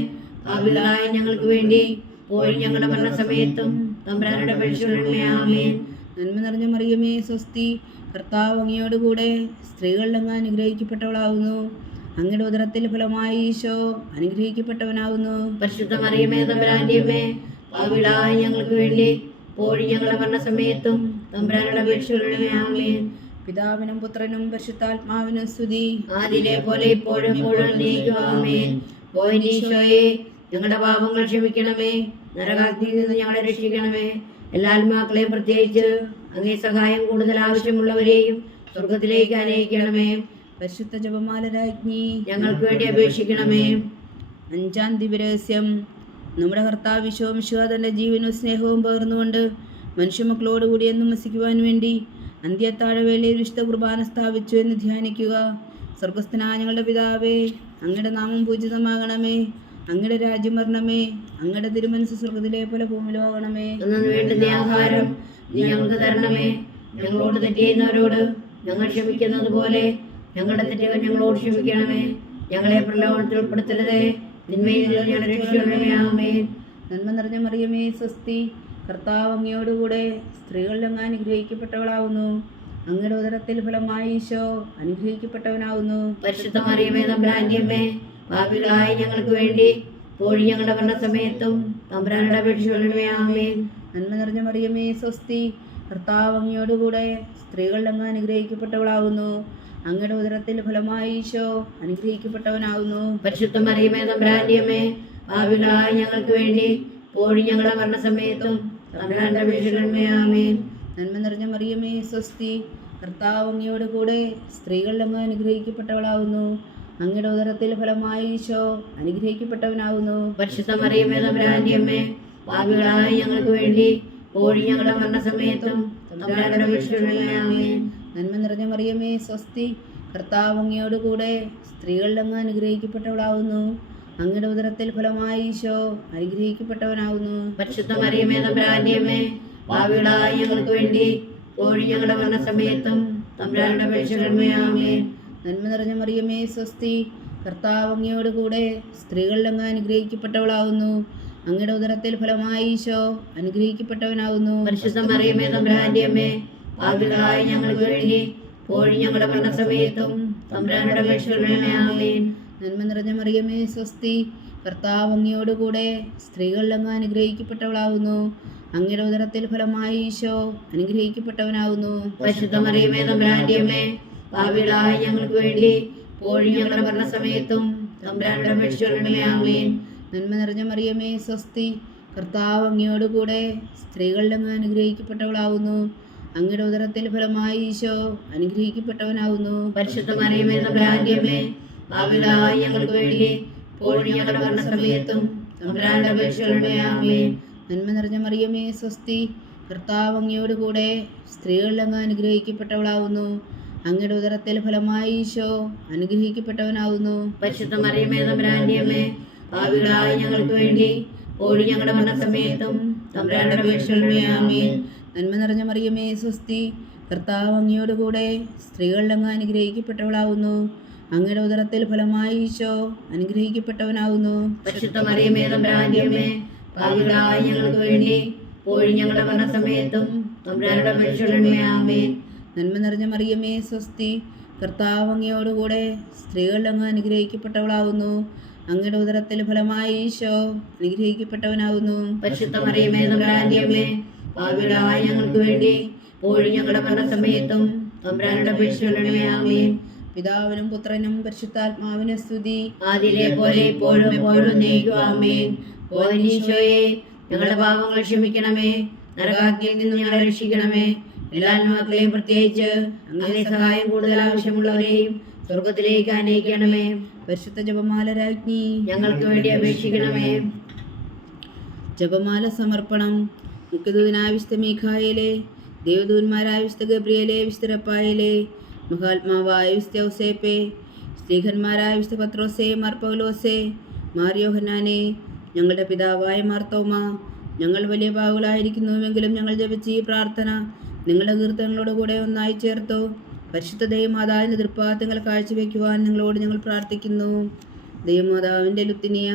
പാപികളായ ഞങ്ങൾക്ക് വേണ്ടി ഇപ്പോഴും ഞങ്ങളുടെ മരണസമയത്തും തമ്പുരാനോട് അപേക്ഷിച്ചുകൊള്ളണമേ. ആമേൻ. നന്മ നിറഞ്ഞ മറിയമേ സ്വസ്തി, കർത്താവ് അങ്ങയോട് കൂടെ സ്ത്രീകളിൽ അങ്ങ് അനുഗ്രഹിക്കപ്പെട്ടവളാകുന്നു. അങ്ങയുടെ ഉദരത്തിൽ ഫലമായി ഈശോ അനുഗ്രഹിക്കപ്പെട്ടവനാകുന്നു. പരിശുദ്ധ മറിയമേ തമ്പുരാന്റെ അമ്മേ, പാപികളായ ഞങ്ങൾക്ക് വേണ്ടി ഇപ്പോഴും ഞങ്ങളുടെ മരണസമയത്തും തമ്പുരാനോട് അപേക്ഷിച്ചുകൊള്ളണമേ. ആമേൻ. പിതാവിനും പുത്രനും പരിശുദ്ധാത്മാവിനും സ്തുതി. ആദിയിലെ പോലെ ഇപ്പോഴും എപ്പോഴും എന്നേക്കും. ആമേൻ. ഓ എൻ്റെ ഈശോയെ, ഞങ്ങളുടെ പാപങ്ങൾ ക്ഷമിക്കണമേ, നരകാഗ്നിയിൽ നിന്ന് ഞങ്ങളെ രക്ഷിക്കണമേ. എല്ലാ ആത്മാക്കളെയും പ്രത്യേകിച്ച് അങ്ങേ സഹായം കൂടുതൽ ആവശ്യമുള്ളവരെയും സ്വർഗത്തിലേക്ക് അനയിക്കണമേ. പരിശുദ്ധ ജപമാല രാജ്ഞി, ഞങ്ങൾക്ക് വേണ്ടി അപേക്ഷിക്കണമേ. 5-ാം ദിവ്യരഹസ്യം. നമ്മുടെ കർത്താവ് വിശ്വമിശുവ തൻ്റെ ജീവനും സ്നേഹവും പകർന്നുകൊണ്ട് മനുഷ്യമക്കളോടുകൂടി എന്നും വസിക്കുവാൻ വേണ്ടി അന്ത്യത്താഴവേളയിൽ വിശുദ്ധ കുർബാന സ്ഥാപിച്ചു എന്ന് ധ്യാനിക്കുക. സ്വർഗസ്ഥനായ ഞങ്ങളുടെ പിതാവേ, അങ്ങയുടെ നാമം പൂജിതമാകണമേ. അങ്ങയുടെ രാജ്യം വരണമേ. അങ്ങയുടെ തിരുമനസ്സ് സ്വർഗത്തിലെ പോലെ ഭൂമിയിലാകണമേ. അന്നു വേണ്ടുന്ന ആഹാരം നീ ഞങ്ങൾക്ക് തരണമേ. ഞങ്ങളോട് തെറ്റ് ചെയ്യുന്നവരോട് ഞങ്ങൾ ക്ഷമിക്കുന്നത് പോലെ ഞങ്ങളുടെ തെറ്റുകൾ ഞങ്ങളോട് ക്ഷമിക്കണമേ. ഞങ്ങളെ പ്രലോഭനത്തിൽ ഉൾപ്പെടുത്തരുതേ. തിന്മയിൽ നിന്ന് ഞങ്ങളെ രക്ഷിക്കണമേ. ആമേൻ. നന്മ നിറഞ്ഞ മറിയമേ സ്വസ്തി, കർത്താവ് അങ്ങയോടുകൂടെ സ്ത്രീകളിൽ അങ്ങ് അനുഗ്രഹിക്കപ്പെട്ടവളാകുന്നു. അങ്ങയുടെ ഉദരത്തിൽ ഫലമായി ഈശോ അനുഗ്രഹിക്കപ്പെട്ടവനാകുന്നു. പരിശുദ്ധ മറിയമേ തമ്പുരാന്റെ അമ്മേ, പാപികളായ ഞങ്ങൾക്ക് വേണ്ടി ഇപ്പോഴും ഞങ്ങളുടെ മരണസമയത്തും തമ്പുരാനോട് അപേക്ഷിച്ചുകൊള്ളണമേ. ആമേൻ. നന്മ നിറഞ്ഞ മറിയമേ സ്വസ്തി, കർത്താവ് അങ്ങയോടുകൂടെ സ്ത്രീകളിൽ അങ്ങ് അനുഗ്രഹിക്കപ്പെട്ടവളാകുന്നു. അങ്ങയുടെ ഉദരത്തിൽ ഫലമായി ഈശോ അനുഗ്രഹിക്കപ്പെട്ടവനാകുന്നു. പരിശുദ്ധ മറിയമേ തമ്പുരാന്റെ അമ്മേ, പാപികളായ ഞങ്ങൾക്ക് വേണ്ടി ഇപ്പോഴും ഞങ്ങളുടെ മരണസമയത്തും തമ്പുരാനോട് അപേക്ഷിച്ചുകൊള്ളണമേ. ആമേൻ. നന്മ നിറഞ്ഞ മറിയമേ സ്വസ്തി, കർത്താവ് അങ്ങയോടുകൂടെ സ്ത്രീകളിൽ അങ്ങ് അനുഗ്രഹിക്കപ്പെട്ടവളാകുന്നു. അങ്ങയുടെ ഉദരത്തിൽ ഫലമായി ഈശോ അനുഗ്രഹിക്കപ്പെട്ടവനാകുന്നു. പരിശുദ്ധ മറിയമേ തമ്പുരാന്റെ അമ്മേ, പാപികളായ ഞങ്ങൾക്ക് വേണ്ടി ഇപ്പോഴും ഞങ്ങളുടെ മരണസമയത്തും തമ്പുരാനോട് അപേക്ഷിച്ചുകൊള്ളണമേ. ആമേൻ. നന്മ നിറഞ്ഞ മറിയമേ സ്വസ്തി, കർത്താവ് അങ്ങയോടുകൂടെ സ്ത്രീകളിൽ അങ്ങ് അനുഗ്രഹിക്കപ്പെട്ടവളാകുന്നു. അങ്ങയുടെ ഉദരത്തിൽ ഫലമായി ഈശോ അനുഗ്രഹിക്കപ്പെട്ടവനാകുന്നു. പരിശുദ്ധ മറിയമേ തമ്പുരാന്റെ അമ്മേ, പാപികളായ ഞങ്ങൾക്ക് വേണ്ടി ഇപ്പോഴും ഞങ്ങളുടെ മരണസമയത്തും തമ്പുരാനോട് അപേക്ഷിക്കണമേ. ആമേൻ. നന്മ നിറഞ്ഞ മറിയമേ സ്വസ്തി, കർത്താവ് അങ്ങയോട് കൂടെ സ്ത്രീകളിൽ അങ്ങ് അനുഗ്രഹിക്കപ്പെട്ടവളാവുന്നു. അങ്ങയുടെ ഉദരത്തിൽ ഫലമായി ഈശോ അനുഗ്രഹിക്കപ്പെട്ടവനാവുന്നു. പരിശുദ്ധ മറിയമേ തമ്പുരാന്റെ അമ്മേ, പാപികളായ ഞങ്ങൾക്ക് വേണ്ടി ഇപ്പോഴും ഞങ്ങളുടെ മരണസമയത്തും തമ്പുരാനോട് അപേക്ഷിക്കണമേ. ആമേൻ. നന്മ നിറഞ്ഞ മറിയമേ സ്വസ്തി, കർത്താവ് അങ്ങയോട് കൂടെ സ്ത്രീകളിൽ അങ്ങ് അനുഗ്രഹിക്കപ്പെട്ടവളാവുന്നു. അങ്ങയുടെ ഉദരത്തിൽ ഫലമായി ഈശോ അനുഗ്രഹിക്കപ്പെട്ടവനാവുന്നു. പരിശുദ്ധ മറിയമേ തമ്പുരാന്റെ അമ്മേ, പാപികളായ ഞങ്ങൾക്ക് വേണ്ടി ഇപ്പോഴും ഞങ്ങളുടെ മരണസമയത്തും തമ്പുരാനോട് അപേക്ഷിക്കണമേ. ആമേൻ. നന്മ നിറഞ്ഞ മറിയമേ സ്വസ്തി, കർത്താവ് അങ്ങയോട് കൂടെ സ്ത്രീകളിൽ അങ്ങ് അനുഗ്രഹിക്കപ്പെട്ടവളാവുന്നു. അങ്ങയുടെ ഉദരത്തിൽ ഫലമായി ഈശോ അനുഗ്രഹിക്കപ്പെട്ടവനാവുന്നു. പരിശുദ്ധ മറിയമേ തമ്പുരാന്റെ അമ്മേ, പാപികളായ ഞങ്ങൾക്ക് വേണ്ടി ഇപ്പോഴും ഞങ്ങളുടെ മരണസമയത്തും തമ്പുരാനോട് അപേക്ഷിക്കണമേ. ആമേൻ. നന്മ നിറഞ്ഞ മറിയമേ സ്വസ്തി, കർത്താവ് അങ്ങയോട് കൂടെ സ്ത്രീകളിൽ അങ്ങ് അനുഗ്രഹിക്കപ്പെട്ടവളാവുന്നു. അങ്ങയുടെ ഉദരത്തിൽ ഫലമായി ഈശോ അനുഗ്രഹിക്കപ്പെട്ടവനാവുന്നു. പരിശുദ്ധ മറിയമേ തമ്പുരാന്റെ അമ്മേ, പാപികളായ ഞങ്ങൾക്ക് വേണ്ടി ഇപ്പോഴും ഞങ്ങളുടെ മരണസമയത്തും തമ്പുരാനോട് അപേക്ഷിക്കണമേ. ആമേൻ. നന്മ നിറഞ്ഞ മറിയമേ സ്വസ്തി, കർത്താവ് അങ്ങയോട് കൂടെ സ്ത്രീകളിൽ അങ്ങ് അനുഗ്രഹിക്കപ്പെട്ടവളാവുന്നു. അങ്ങയുടെ ഉദരത്തിൽ ഫലമായി ഈശോ അനുഗ്രഹിക്കപ്പെട്ടവനാവുന്നു. പരിശുദ്ധ മറിയമേ തമ്പുരാന്റെ അമ്മേ, പാപികളായ ഞങ്ങൾക്ക് വേണ്ടി ഇപ്പോഴും ഞങ്ങളുടെ മരണസമയത്തും തമ്പുരാനോട് അപേക്ഷിക്കണമേ. ആമേൻ. നന്മ നിറഞ്ഞ മറിയമേ സ്വസ്തി, കർത്താവ് അങ്ങയോട് കൂടെ സ്ത്രീകളിൽ അങ്ങ് അനുഗ്രഹിക്കപ്പെട്ടവളാവുന്നു. അങ്ങയുടെ ഉദരത്തിൽ ഫലമായി ഈശോ അനുഗ്രഹിക്കപ്പെട്ടവനാവുന്നു. പരിശുദ്ധ മറിയമേ തമ്പുരാന്റെ അമ്മേ, പാപികളായ ഞങ്ങൾക്ക് വേണ്ടി ഇപ്പോഴും ഞങ്ങളുടെ മരണസമയത്തും തമ്പുരാനോട് അപേക്ഷിക്കണമേ. ആമേൻ. പിതാവിനും പുത്രനും പരിശുദ്ധാത്മാവിനും സ്തുതി, ആദിയിലെ പോലെ ഇപ്പോഴും എപ്പോഴും എന്നേക്കും. ആമേൻ. ഓ ഈശോയെ, ഞങ്ങളുടെ പാപങ്ങൾ ക്ഷമിക്കണമേ, നരകാഗ്നിയിൽ നിന്ന് ഞങ്ങളെ രക്ഷിക്കണമേ. എല്ലാ ആത്മാക്കളെയും, പ്രത്യേകിച്ച് അങ്ങേ സഹായം കൂടുതൽ ആവശ്യമുള്ളവരെയും സ്വർഗത്തിലേക്ക് അനയിക്കണമേ. പരിശുദ്ധ ജപമാല രാജ്ഞി ഞങ്ങൾക്ക് വേണ്ടി അപേക്ഷിക്കണമേ. ജപമാല സമർപ്പണം. മുഖ്യദൂതനായ വിശുദ്ധ മീഖായേലേ, ദേവദൂതന്മാരായ വിശുദ്ധ ഗബ്രിയേലേ, വിശുദ്ധ റഫായേലേ, മഹാത്മാവായ വിശുദ്ധ ഔസേപ്പേ, സ്ത്രീഹന്മാരായ വിശുദ്ധ പത്രോസേ, മാർ പൗലോസേ, മാർ യോഹന്നാനേ, ഞങ്ങളുടെ പിതാവായ മാർത്തോമ, ഞങ്ങൾ വലിയ പാവുകളായിരിക്കുന്നുവെങ്കിലും ഞങ്ങൾ ജപിച്ച ഈ പ്രാർത്ഥന നിങ്ങളുടെ കീർത്തനങ്ങളോട് കൂടെ ഒന്നായി ചേർത്തു. പരിശുദ്ധ ദൈവമാതാവിൻ്റെ തൃപ്പാദങ്ങൾ കാഴ്ചവെക്കുവാൻ നിങ്ങളോട് ഞങ്ങൾ പ്രാർത്ഥിക്കുന്നു. ദൈവമാതാവിൻ്റെ ലുത്തിനിയ,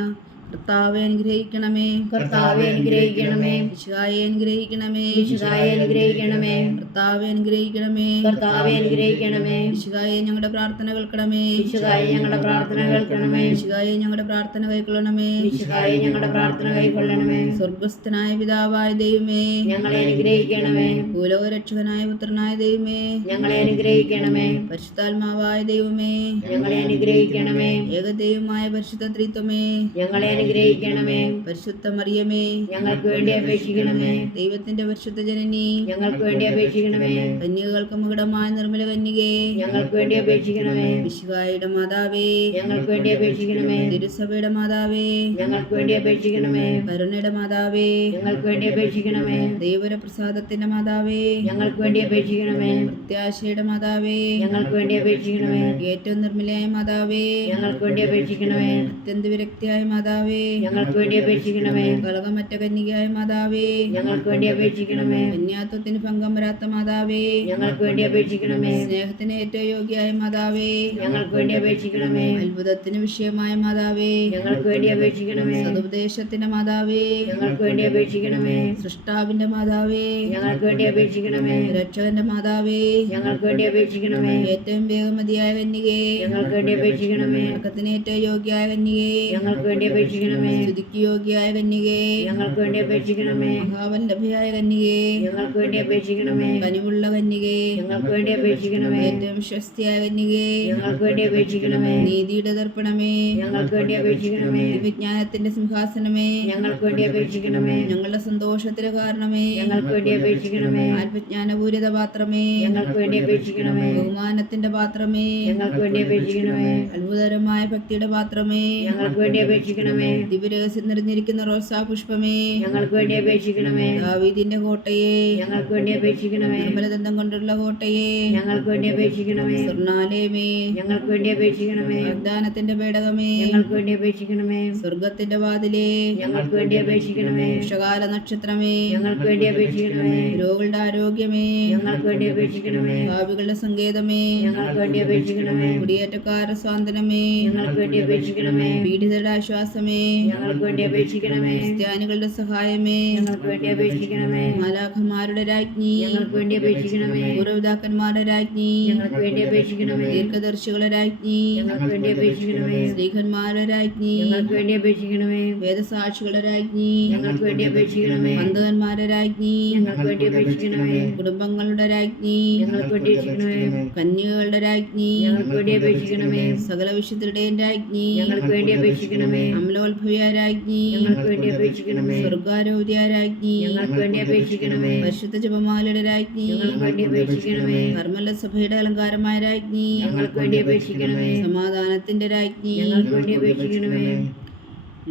കർത്താവെ അനുഗ്രഹിക്കണമേ. കർത്താവെ അനുഗ്രഹിക്കണമേ. ഈശോയെ അനുഗ്രഹിക്കണമേ. ഈശോയെ അനുഗ്രഹിക്കണമേ. കർത്താവെ അനുഗ്രഹിക്കണമേ. കർത്താവെ അനുഗ്രഹിക്കണമേ. ഈശോയെ ഞങ്ങളുടെ പ്രാർത്ഥന കേൾക്കണമേ. ഈശോയെ ഞങ്ങളുടെ പ്രാർത്ഥന കേൾക്കണമേ. ഈശോയെ ഞങ്ങളുടെ പ്രാർത്ഥന കൈക്കൊള്ളണമേ. ഈശോയെ ഞങ്ങളുടെ പ്രാർത്ഥന കൈക്കൊള്ളണമേ. സ്വർഗസ്ഥനായ പിതാവായ ദൈവമേ, ഞങ്ങളെ അനുഗ്രഹിക്കണമേ. ഭൂലോകരക്ഷകനായ പുത്രനായ ദൈവമേ, ഞങ്ങളെ അനുഗ്രഹിക്കണമേ. പരിശുദ്ധാത്മാവായ ദൈവമേ, ഞങ്ങളെ അനുഗ്രഹിക്കണമേ. ഏകദൈവമായ പരിശുദ്ധ ത്രിത്വമേ, ഞങ്ങളെ അനുഗ്രഹിക്കണമേ. പരിശുദ്ധ മറിയമേ, ഞങ്ങൾക്ക് വേണ്ടി അപേക്ഷിക്കണമേ. ദൈവത്തിന്റെ പരിശുദ്ധ ജനനി, ഞങ്ങൾക്ക് വേണ്ടി അപേക്ഷിക്കണമേ. കന്യകൾക്ക് മകുടമായ നിർമ്മല കന്യകേ, ഞങ്ങൾക്ക് വേണ്ടി അപേക്ഷിക്കണമേ. മിശിഹായുടെ മാതാവേ, ഞങ്ങൾക്ക് വേണ്ടി അപേക്ഷിക്കണമേ. തിരുസഭയുടെ മാതാവേ, ഞങ്ങൾക്ക് വേണ്ടി അപേക്ഷിക്കണമേ. കരുണയുടെ മാതാവേ, ഞങ്ങൾക്ക് വേണ്ടി അപേക്ഷിക്കണമേ. ദൈവപ്രസാദത്തിന്റെ മാതാവേ, ഞങ്ങൾക്ക് വേണ്ടി അപേക്ഷിക്കണമേ. പ്രത്യാശയുടെ മാതാവേ, ഞങ്ങൾക്ക് വേണ്ടി അപേക്ഷിക്കണമേ. ഏറ്റവും നിർമ്മലയായ മാതാവേ, ഞങ്ങൾക്ക് വേണ്ടി അപേക്ഷിക്കണമേ. അത്യന്ത വിരക്തിയായ മാതാവേ, ഞങ്ങൾക്ക് വേണ്ടി അപേക്ഷിക്കണമേ. കലകമറ്റ കന്യകയായ മാതാവേ, ഞങ്ങൾക്ക് വേണ്ടി അപേക്ഷിക്കണമേ. കന്യാത്വത്തിന് ഭംഗം വരാത്ത മാതാവേ, ഞങ്ങൾക്ക് വേണ്ടി അപേക്ഷിക്കണമേ. സ്നേഹത്തിന് ഏറ്റവും യോഗ്യയായ മാതാവേ, ഞങ്ങൾക്ക് വേണ്ടി അപേക്ഷിക്കണമേ. അത്ഭുതത്തിന് വിഷയമായ മാതാവേ, ഞങ്ങൾക്ക് വേണ്ടി അപേക്ഷിക്കണമേ. സതുപദേശത്തിന്റെ മാതാവേ, ഞങ്ങൾക്ക് വേണ്ടി അപേക്ഷിക്കണമേ. സൃഷ്ടാവിന്റെ മാതാവേ, ഞങ്ങൾക്ക് വേണ്ടി അപേക്ഷിക്കണമേ. രക്ഷകന്റെ മാതാവേ, ഞങ്ങൾക്ക് വേണ്ടി അപേക്ഷിക്കണമേ. ഏറ്റവും വേഗമതിയായ കന്യകേ, ഞങ്ങൾക്ക് വേണ്ടി അപേക്ഷിക്കണമേ. വണക്കത്തിന് ഏറ്റവും യോഗ്യയായ കന്യകേ, ഞങ്ങൾക്ക് വേണ്ടി അപേക്ഷിക്കണമേ. സ്തുതിക്ക് യോഗ്യയായ കന്യകേ, ഞങ്ങൾക്ക് വേണ്ടി അപേക്ഷിക്കണമേ. മഹാവല്ലഭയായ കന്യകേ, ഞങ്ങൾക്ക് വേണ്ടി അപേക്ഷിക്കണമേ. കനിവുള്ള കന്യകേ, ഞങ്ങൾക്ക് വേണ്ടി അപേക്ഷിക്കണമേ. ഏറ്റവും വിശ്വസ്തയായ കന്യകേ, ഞങ്ങൾക്ക് വേണ്ടി അപേക്ഷിക്കണമേ. നീതിയുടെ ദർപ്പണമേ, ഞങ്ങൾക്ക് വേണ്ടി അപേക്ഷിക്കണമേ. വിജ്ഞാനത്തിന്റെ സിംഹാസനമേ, ഞങ്ങൾക്ക് വേണ്ടി അപേക്ഷിക്കണമേ. ഞങ്ങളുടെ സന്തോഷത്തിന് കാരണമേ, ഞങ്ങൾക്ക് വേണ്ടി അപേക്ഷിക്കണമേ. ആത്മജ്ഞാനപൂരിത പാത്രമേ, ഞങ്ങൾക്ക് വേണ്ടി അപേക്ഷിക്കണമേ. ബഹുമാനത്തിന്റെ പാത്രമേ, ഞങ്ങൾക്ക് വേണ്ടി അപേക്ഷിക്കണമേ. അത്ഭുതകരമായ ഭക്തിയുടെ പാത്രമേ, ഞങ്ങൾക്ക് വേണ്ടി അപേക്ഷിക്കണമേ. ദിവരഹസ്യം നിറഞ്ഞിരിക്കുന്ന റോസാ പുഷ്പമേ, ഞങ്ങൾക്ക് വേണ്ടി അപേക്ഷിക്കണമേ. ദാവീദിന്റെ കോട്ടയെ, ഞങ്ങൾക്ക് വേണ്ടി അപേക്ഷിക്കണമേ. നിർമ്മലദന്തം കൊണ്ടുള്ള കോട്ടയെ, ഞങ്ങൾക്ക് വേണ്ടി അപേക്ഷിക്കണമേ. സ്വർണ്ണാലയമേ, ഞങ്ങൾക്ക് വേണ്ടി അപേക്ഷിക്കണമേ. വാഗ്ദാനത്തിന്റെ പേടകമേ, ഞങ്ങൾക്ക് വേണ്ടി അപേക്ഷിക്കണമേ. സ്വർഗത്തിന്റെ വാതിലേ, ഞങ്ങൾക്ക് വേണ്ടി അപേക്ഷിക്കണമേ. വൃക്ഷകാല നക്ഷത്രമേ, ഞങ്ങൾക്ക് വേണ്ടി അപേക്ഷിക്കണമേ. രോഗികളുടെ ആരോഗ്യമേ, ഞങ്ങൾക്ക് വേണ്ടി അപേക്ഷിക്കണമേ. ഭാവികളുടെ സങ്കേതമേ, ഞങ്ങൾക്ക് വേണ്ടി അപേക്ഷിക്കണമേ. കുടിയേറ്റക്കാരുടെ സ്വാതന്ത്ര്യമേ, ഞങ്ങൾക്ക് വേണ്ടി അപേക്ഷിക്കണമേ. പീഡിതരുടെ ആശ്വാസമേ, ഞങ്ങൾക്ക് വേണ്ടി അപേക്ഷിക്കണമേ. ക്രിസ്ത്യാനികളുടെ സഹായമേ, ഞങ്ങൾക്ക് വേണ്ടി അപേക്ഷിക്കണമേ. മാലാഖമാരുടെ രാജ്ഞി, ഞങ്ങൾക്ക് വേണ്ടി അപേക്ഷിക്കണമേ. പൂർവ്വപിതാക്കന്മാരുടെ രാജ്ഞി, ഞങ്ങൾക്ക് വേണ്ടി അപേക്ഷിക്കണമേ. ദീർഘദർശികളുടെ രാജ്ഞി, ഞങ്ങൾക്ക് വേണ്ടി അപേക്ഷിക്കണമേ. സ്ത്രീഹന്മാരുടെ രാജ്ഞി, ഞങ്ങൾക്ക് വേണ്ടി അപേക്ഷിക്കണമേ. വേദസാക്ഷികളുടെ രാജ്ഞി, ഞങ്ങൾക്ക് വേണ്ടി അപേക്ഷിക്കണമേ. പന്തകന്മാരുടെ രാജ്ഞി, ഞങ്ങൾക്ക് വേണ്ടി അപേക്ഷിക്കണമേ. കുടുംബങ്ങളുടെ രാജ്ഞി, ഞങ്ങൾക്ക് വേണ്ടി അപേക്ഷിക്കണമേ. കന്യകകളുടെ രാജ്ഞി, ഞങ്ങൾക്ക് വേണ്ടി അപേക്ഷിക്കണമേ. സകല വിശുദ്ധരുടെയും രാജ്ഞി, ഞങ്ങൾക്ക് വേണ്ടി അപേക്ഷിക്കണമേ. അമലോത്ഭവ രാജ്ഞി, ഞങ്ങൾക്ക് വേണ്ടി അപേക്ഷിക്കണമേ. സ്വർഗാരോധ്യ രാജ്ഞി, ഞങ്ങൾക്ക് വേണ്ടി അപേക്ഷിക്കണമേ. പരിശുദ്ധ ജപമാലയുടെ രാജ്ഞി, ഞങ്ങൾക്ക് വേണ്ടി അപേക്ഷിക്കണമേ. കർമ്മല സഭയുടെ അലങ്കാരമായ രാജ്ഞി, ഞങ്ങൾക്ക് വേണ്ടി അപേക്ഷിക്കണമേ. സമാധാനത്തിന്റെ രാജ്ഞി, ഞങ്ങൾക്ക് വേണ്ടി അപേക്ഷിക്കണമേ.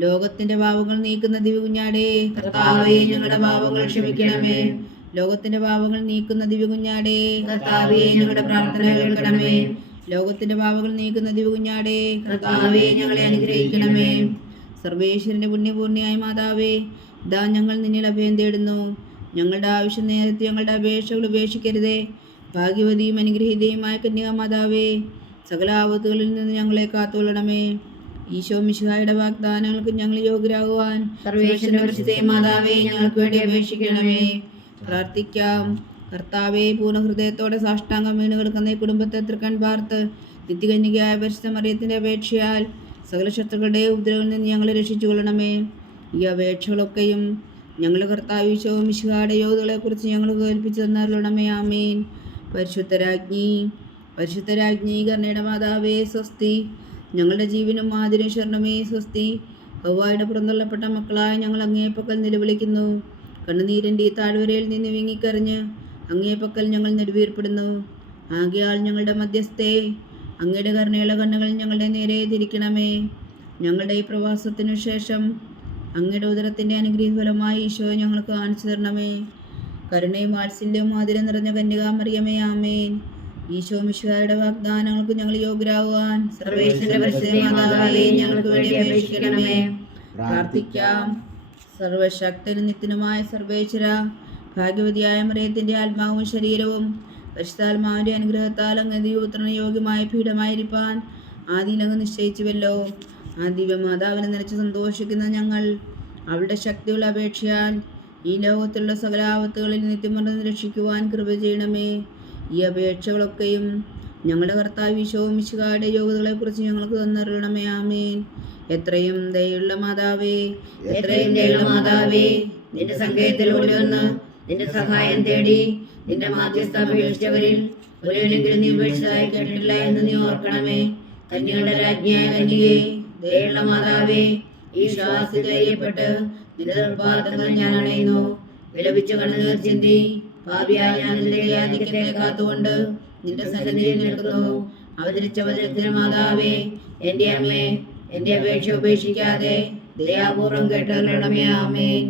ലോകത്തിന്റെ പാപങ്ങൾ നീക്കുന്ന ദിവ്യകുഞ്ഞാടേ, കർത്താവേ ഞങ്ങളുടെ പാപങ്ങൾ ക്ഷമിക്കണമേ. ലോകത്തിന്റെ പാപങ്ങൾ നീക്കുന്ന ദിവ്യകുഞ്ഞാടേ, കർത്താവേ ഞങ്ങളുടെ പ്രാർത്ഥന കേൾക്കണമേ. ലോകത്തിന്റെ പാപങ്ങൾ നീക്കുന്ന ദിവ്യകുഞ്ഞാടേ, കർത്താവേ ഞങ്ങളെ അനുഗ്രഹിക്കണമേ. സർവേശ്വരന്റെ പുണ്യപൂർണിയായ മാതാവേ, ഇതാ ഞങ്ങൾ നിന്നിൽ അഭയം തേടുന്നു. ഞങ്ങളുടെ ആവശ്യം നേരത്തെ ഞങ്ങളുടെ അപേക്ഷകൾ ഉപേക്ഷിക്കരുതേ. ഭാഗ്യവതിയും അനുഗ്രഹീതയുമായ കന്യകാമാതാവേ, സകല ആപത്തുകളിൽ നിന്ന് ഞങ്ങളെ കാത്തുകൊള്ളണമേ. ഈശോ മിശിഹായുടെ വാഗ്ദാനങ്ങൾക്ക് ഞങ്ങൾ യോഗ്യരാകുവാൻ സർവേശ്വരന്റെ പരിശുദ്ധ മാതാവേ ഞങ്ങൾക്ക് വേണ്ടി അപേക്ഷിക്കണമേ. പ്രാർത്ഥിക്കാം. കർത്താവേ, പൂർണ്ണ ഹൃദയത്തോടെ സാഷ്ടാംഗം വീണ് കിടക്കുന്ന ഈ കുടുംബത്തെ തൃക്കൺ പാർത്ത് നിത്യകന്യകയായ പരിശുദ്ധ മറിയത്തിന്റെ അപേക്ഷയാൽ സകല ശത്രുക്കളുടെ ഉപദ്രവത്തിൽ നിന്ന് ഞങ്ങളെ രക്ഷിച്ചു കൊള്ളണമേ. ഈ അപേക്ഷകളൊക്കെയും ഞങ്ങളുടെ കർത്താവ് ഈശോ മിശിഹായുടെ യോഗ്യതകളെക്കുറിച്ച് ഞങ്ങൾ കേൾപ്പിച്ചു തന്നരുളണമേ. ആമേൻ. പരിശുദ്ധരാജ്ഞി കരുണയുടെ മാതാവേ സ്വസ്തി. ഞങ്ങളുടെ ജീവനും മാതിരും ശരണമേ സ്വസ്തി. ഹവ്വായുടെ പുറന്തള്ളപ്പെട്ട മക്കളായ ഞങ്ങൾ അങ്ങേപ്പക്കൽ നിലവിളിക്കുന്നു. കണ്ണുനീരിൻ്റെ ഈ താഴ്വരയിൽ നിന്ന് വിങ്ങിക്കറിഞ്ഞ് അങ്ങേപ്പക്കൽ ഞങ്ങൾ നെടുവീർപ്പെടുന്നു. ആകയാൽ ഞങ്ങളുടെ മധ്യസ്ഥേ, അങ്ങയുടെ കരുണയുള്ള കണ്ണുകൾ ഞങ്ങളുടെ നേരെ തിരിക്കണമേ. ഞങ്ങളുടെ ഈ പ്രവാസത്തിനു ശേഷം അങ്ങയുടെ ഉദരത്തിൻ്റെ അനുഗ്രഹഫലമായി ഈശോ ഞങ്ങൾക്ക് കാണിച്ചു തരണമേ. കരുണയും വാത്സല്യവും ആതിരം നിറഞ്ഞ കന്യകാമറിയമേ, ആമേൻ. ഈശോ മിശിഹായുടെ വാഗ്ദാനങ്ങൾക്ക് ഞങ്ങൾ യോഗ്യരാകുവാൻ സർവേശ്വരന്റെ പരിശുദ്ധ മാതാവേ ഞങ്ങൾക്ക് വേണ്ടി അപേക്ഷിക്കണമേ. പ്രാർത്ഥിക്കാം. സർവശക്തനും നിത്യനുമായ സർവേശ്വര, ഭാഗ്യവതിയായ മറിയത്തിന്റെ ആത്മാവും ശരീരവും പരിശുദ്ധാത്മാവിന്റെ അനുഗ്രഹത്താൽ അങ്ങ് ദൈവപുത്രന് യോഗ്യമായ പീഠമായിരിക്കാൻ ആദിയിലങ്ങ് നിശ്ചയിച്ചുവല്ലോ. ആ ദിവ്യമാതാവിനെ നിലച്ച് സന്തോഷിക്കുന്ന ഞങ്ങൾ അവളുടെ ശക്തിയുള്ള അപേക്ഷയാൽ ഈ ലോകത്തുള്ള സകല ആപത്തുകളിൽ നിത്യമർന്ന് രക്ഷിക്കുവാൻ കൃപ ചെയ്യണമേ. ഈ അപേക്ഷകളൊക്കെയും ഞങ്ങളുടെ കർത്താവ് ഈശോ മിശിഹായുടെ യോഗ്യതകളെക്കുറിച്ച് ഞങ്ങൾക്ക് തന്നരുളണമേ. ആമേൻ. എത്രയും ദയുള്ള മാതാവേ, എത്രയും ദയുള്ള മാതാവേ, നിന്റെ സങ്കേതത്തിലൂടെ വന്ന് നിന്റെ സഹായം തേടി നിന്റെ മാധ്യസ്ഥ അപേക്ഷിച്ചവരിൽ ഒരുവനെങ്കിലും നീ ഉപേക്ഷിച്ചതായി കേട്ടിട്ടില്ല എന്ന് നീ ഓർക്കണമേ. കന്യകളുടെ രാജ്ഞിയായ കന്യകേ, ദയുള്ള മാതാവേ, ഈ ശ്വാസത്തിൽ ധൈര്യപ്പെട്ട് നിന്റെ ദുർപാദങ്ങൾ ഞാൻ അണയുന്നു. വിലപിച്ച കണ്ണുനീർ ചിന്തി പാപിയായ ഞാൻ നിന്റെ യാതികത്തെ കാത്തുകൊണ്ട് നിന്റെ സന്നിധിയിൽ നിൽക്കുന്നു. അവതരിച്ച വചനത്തിന് മാതാവേ, എൻ്റെ അമ്മേ, എൻ്റെ അപേക്ഷ ഉപേക്ഷിക്കാതെ ദയാപൂർവം കേട്ടറിയണമേ. ആമേൻ.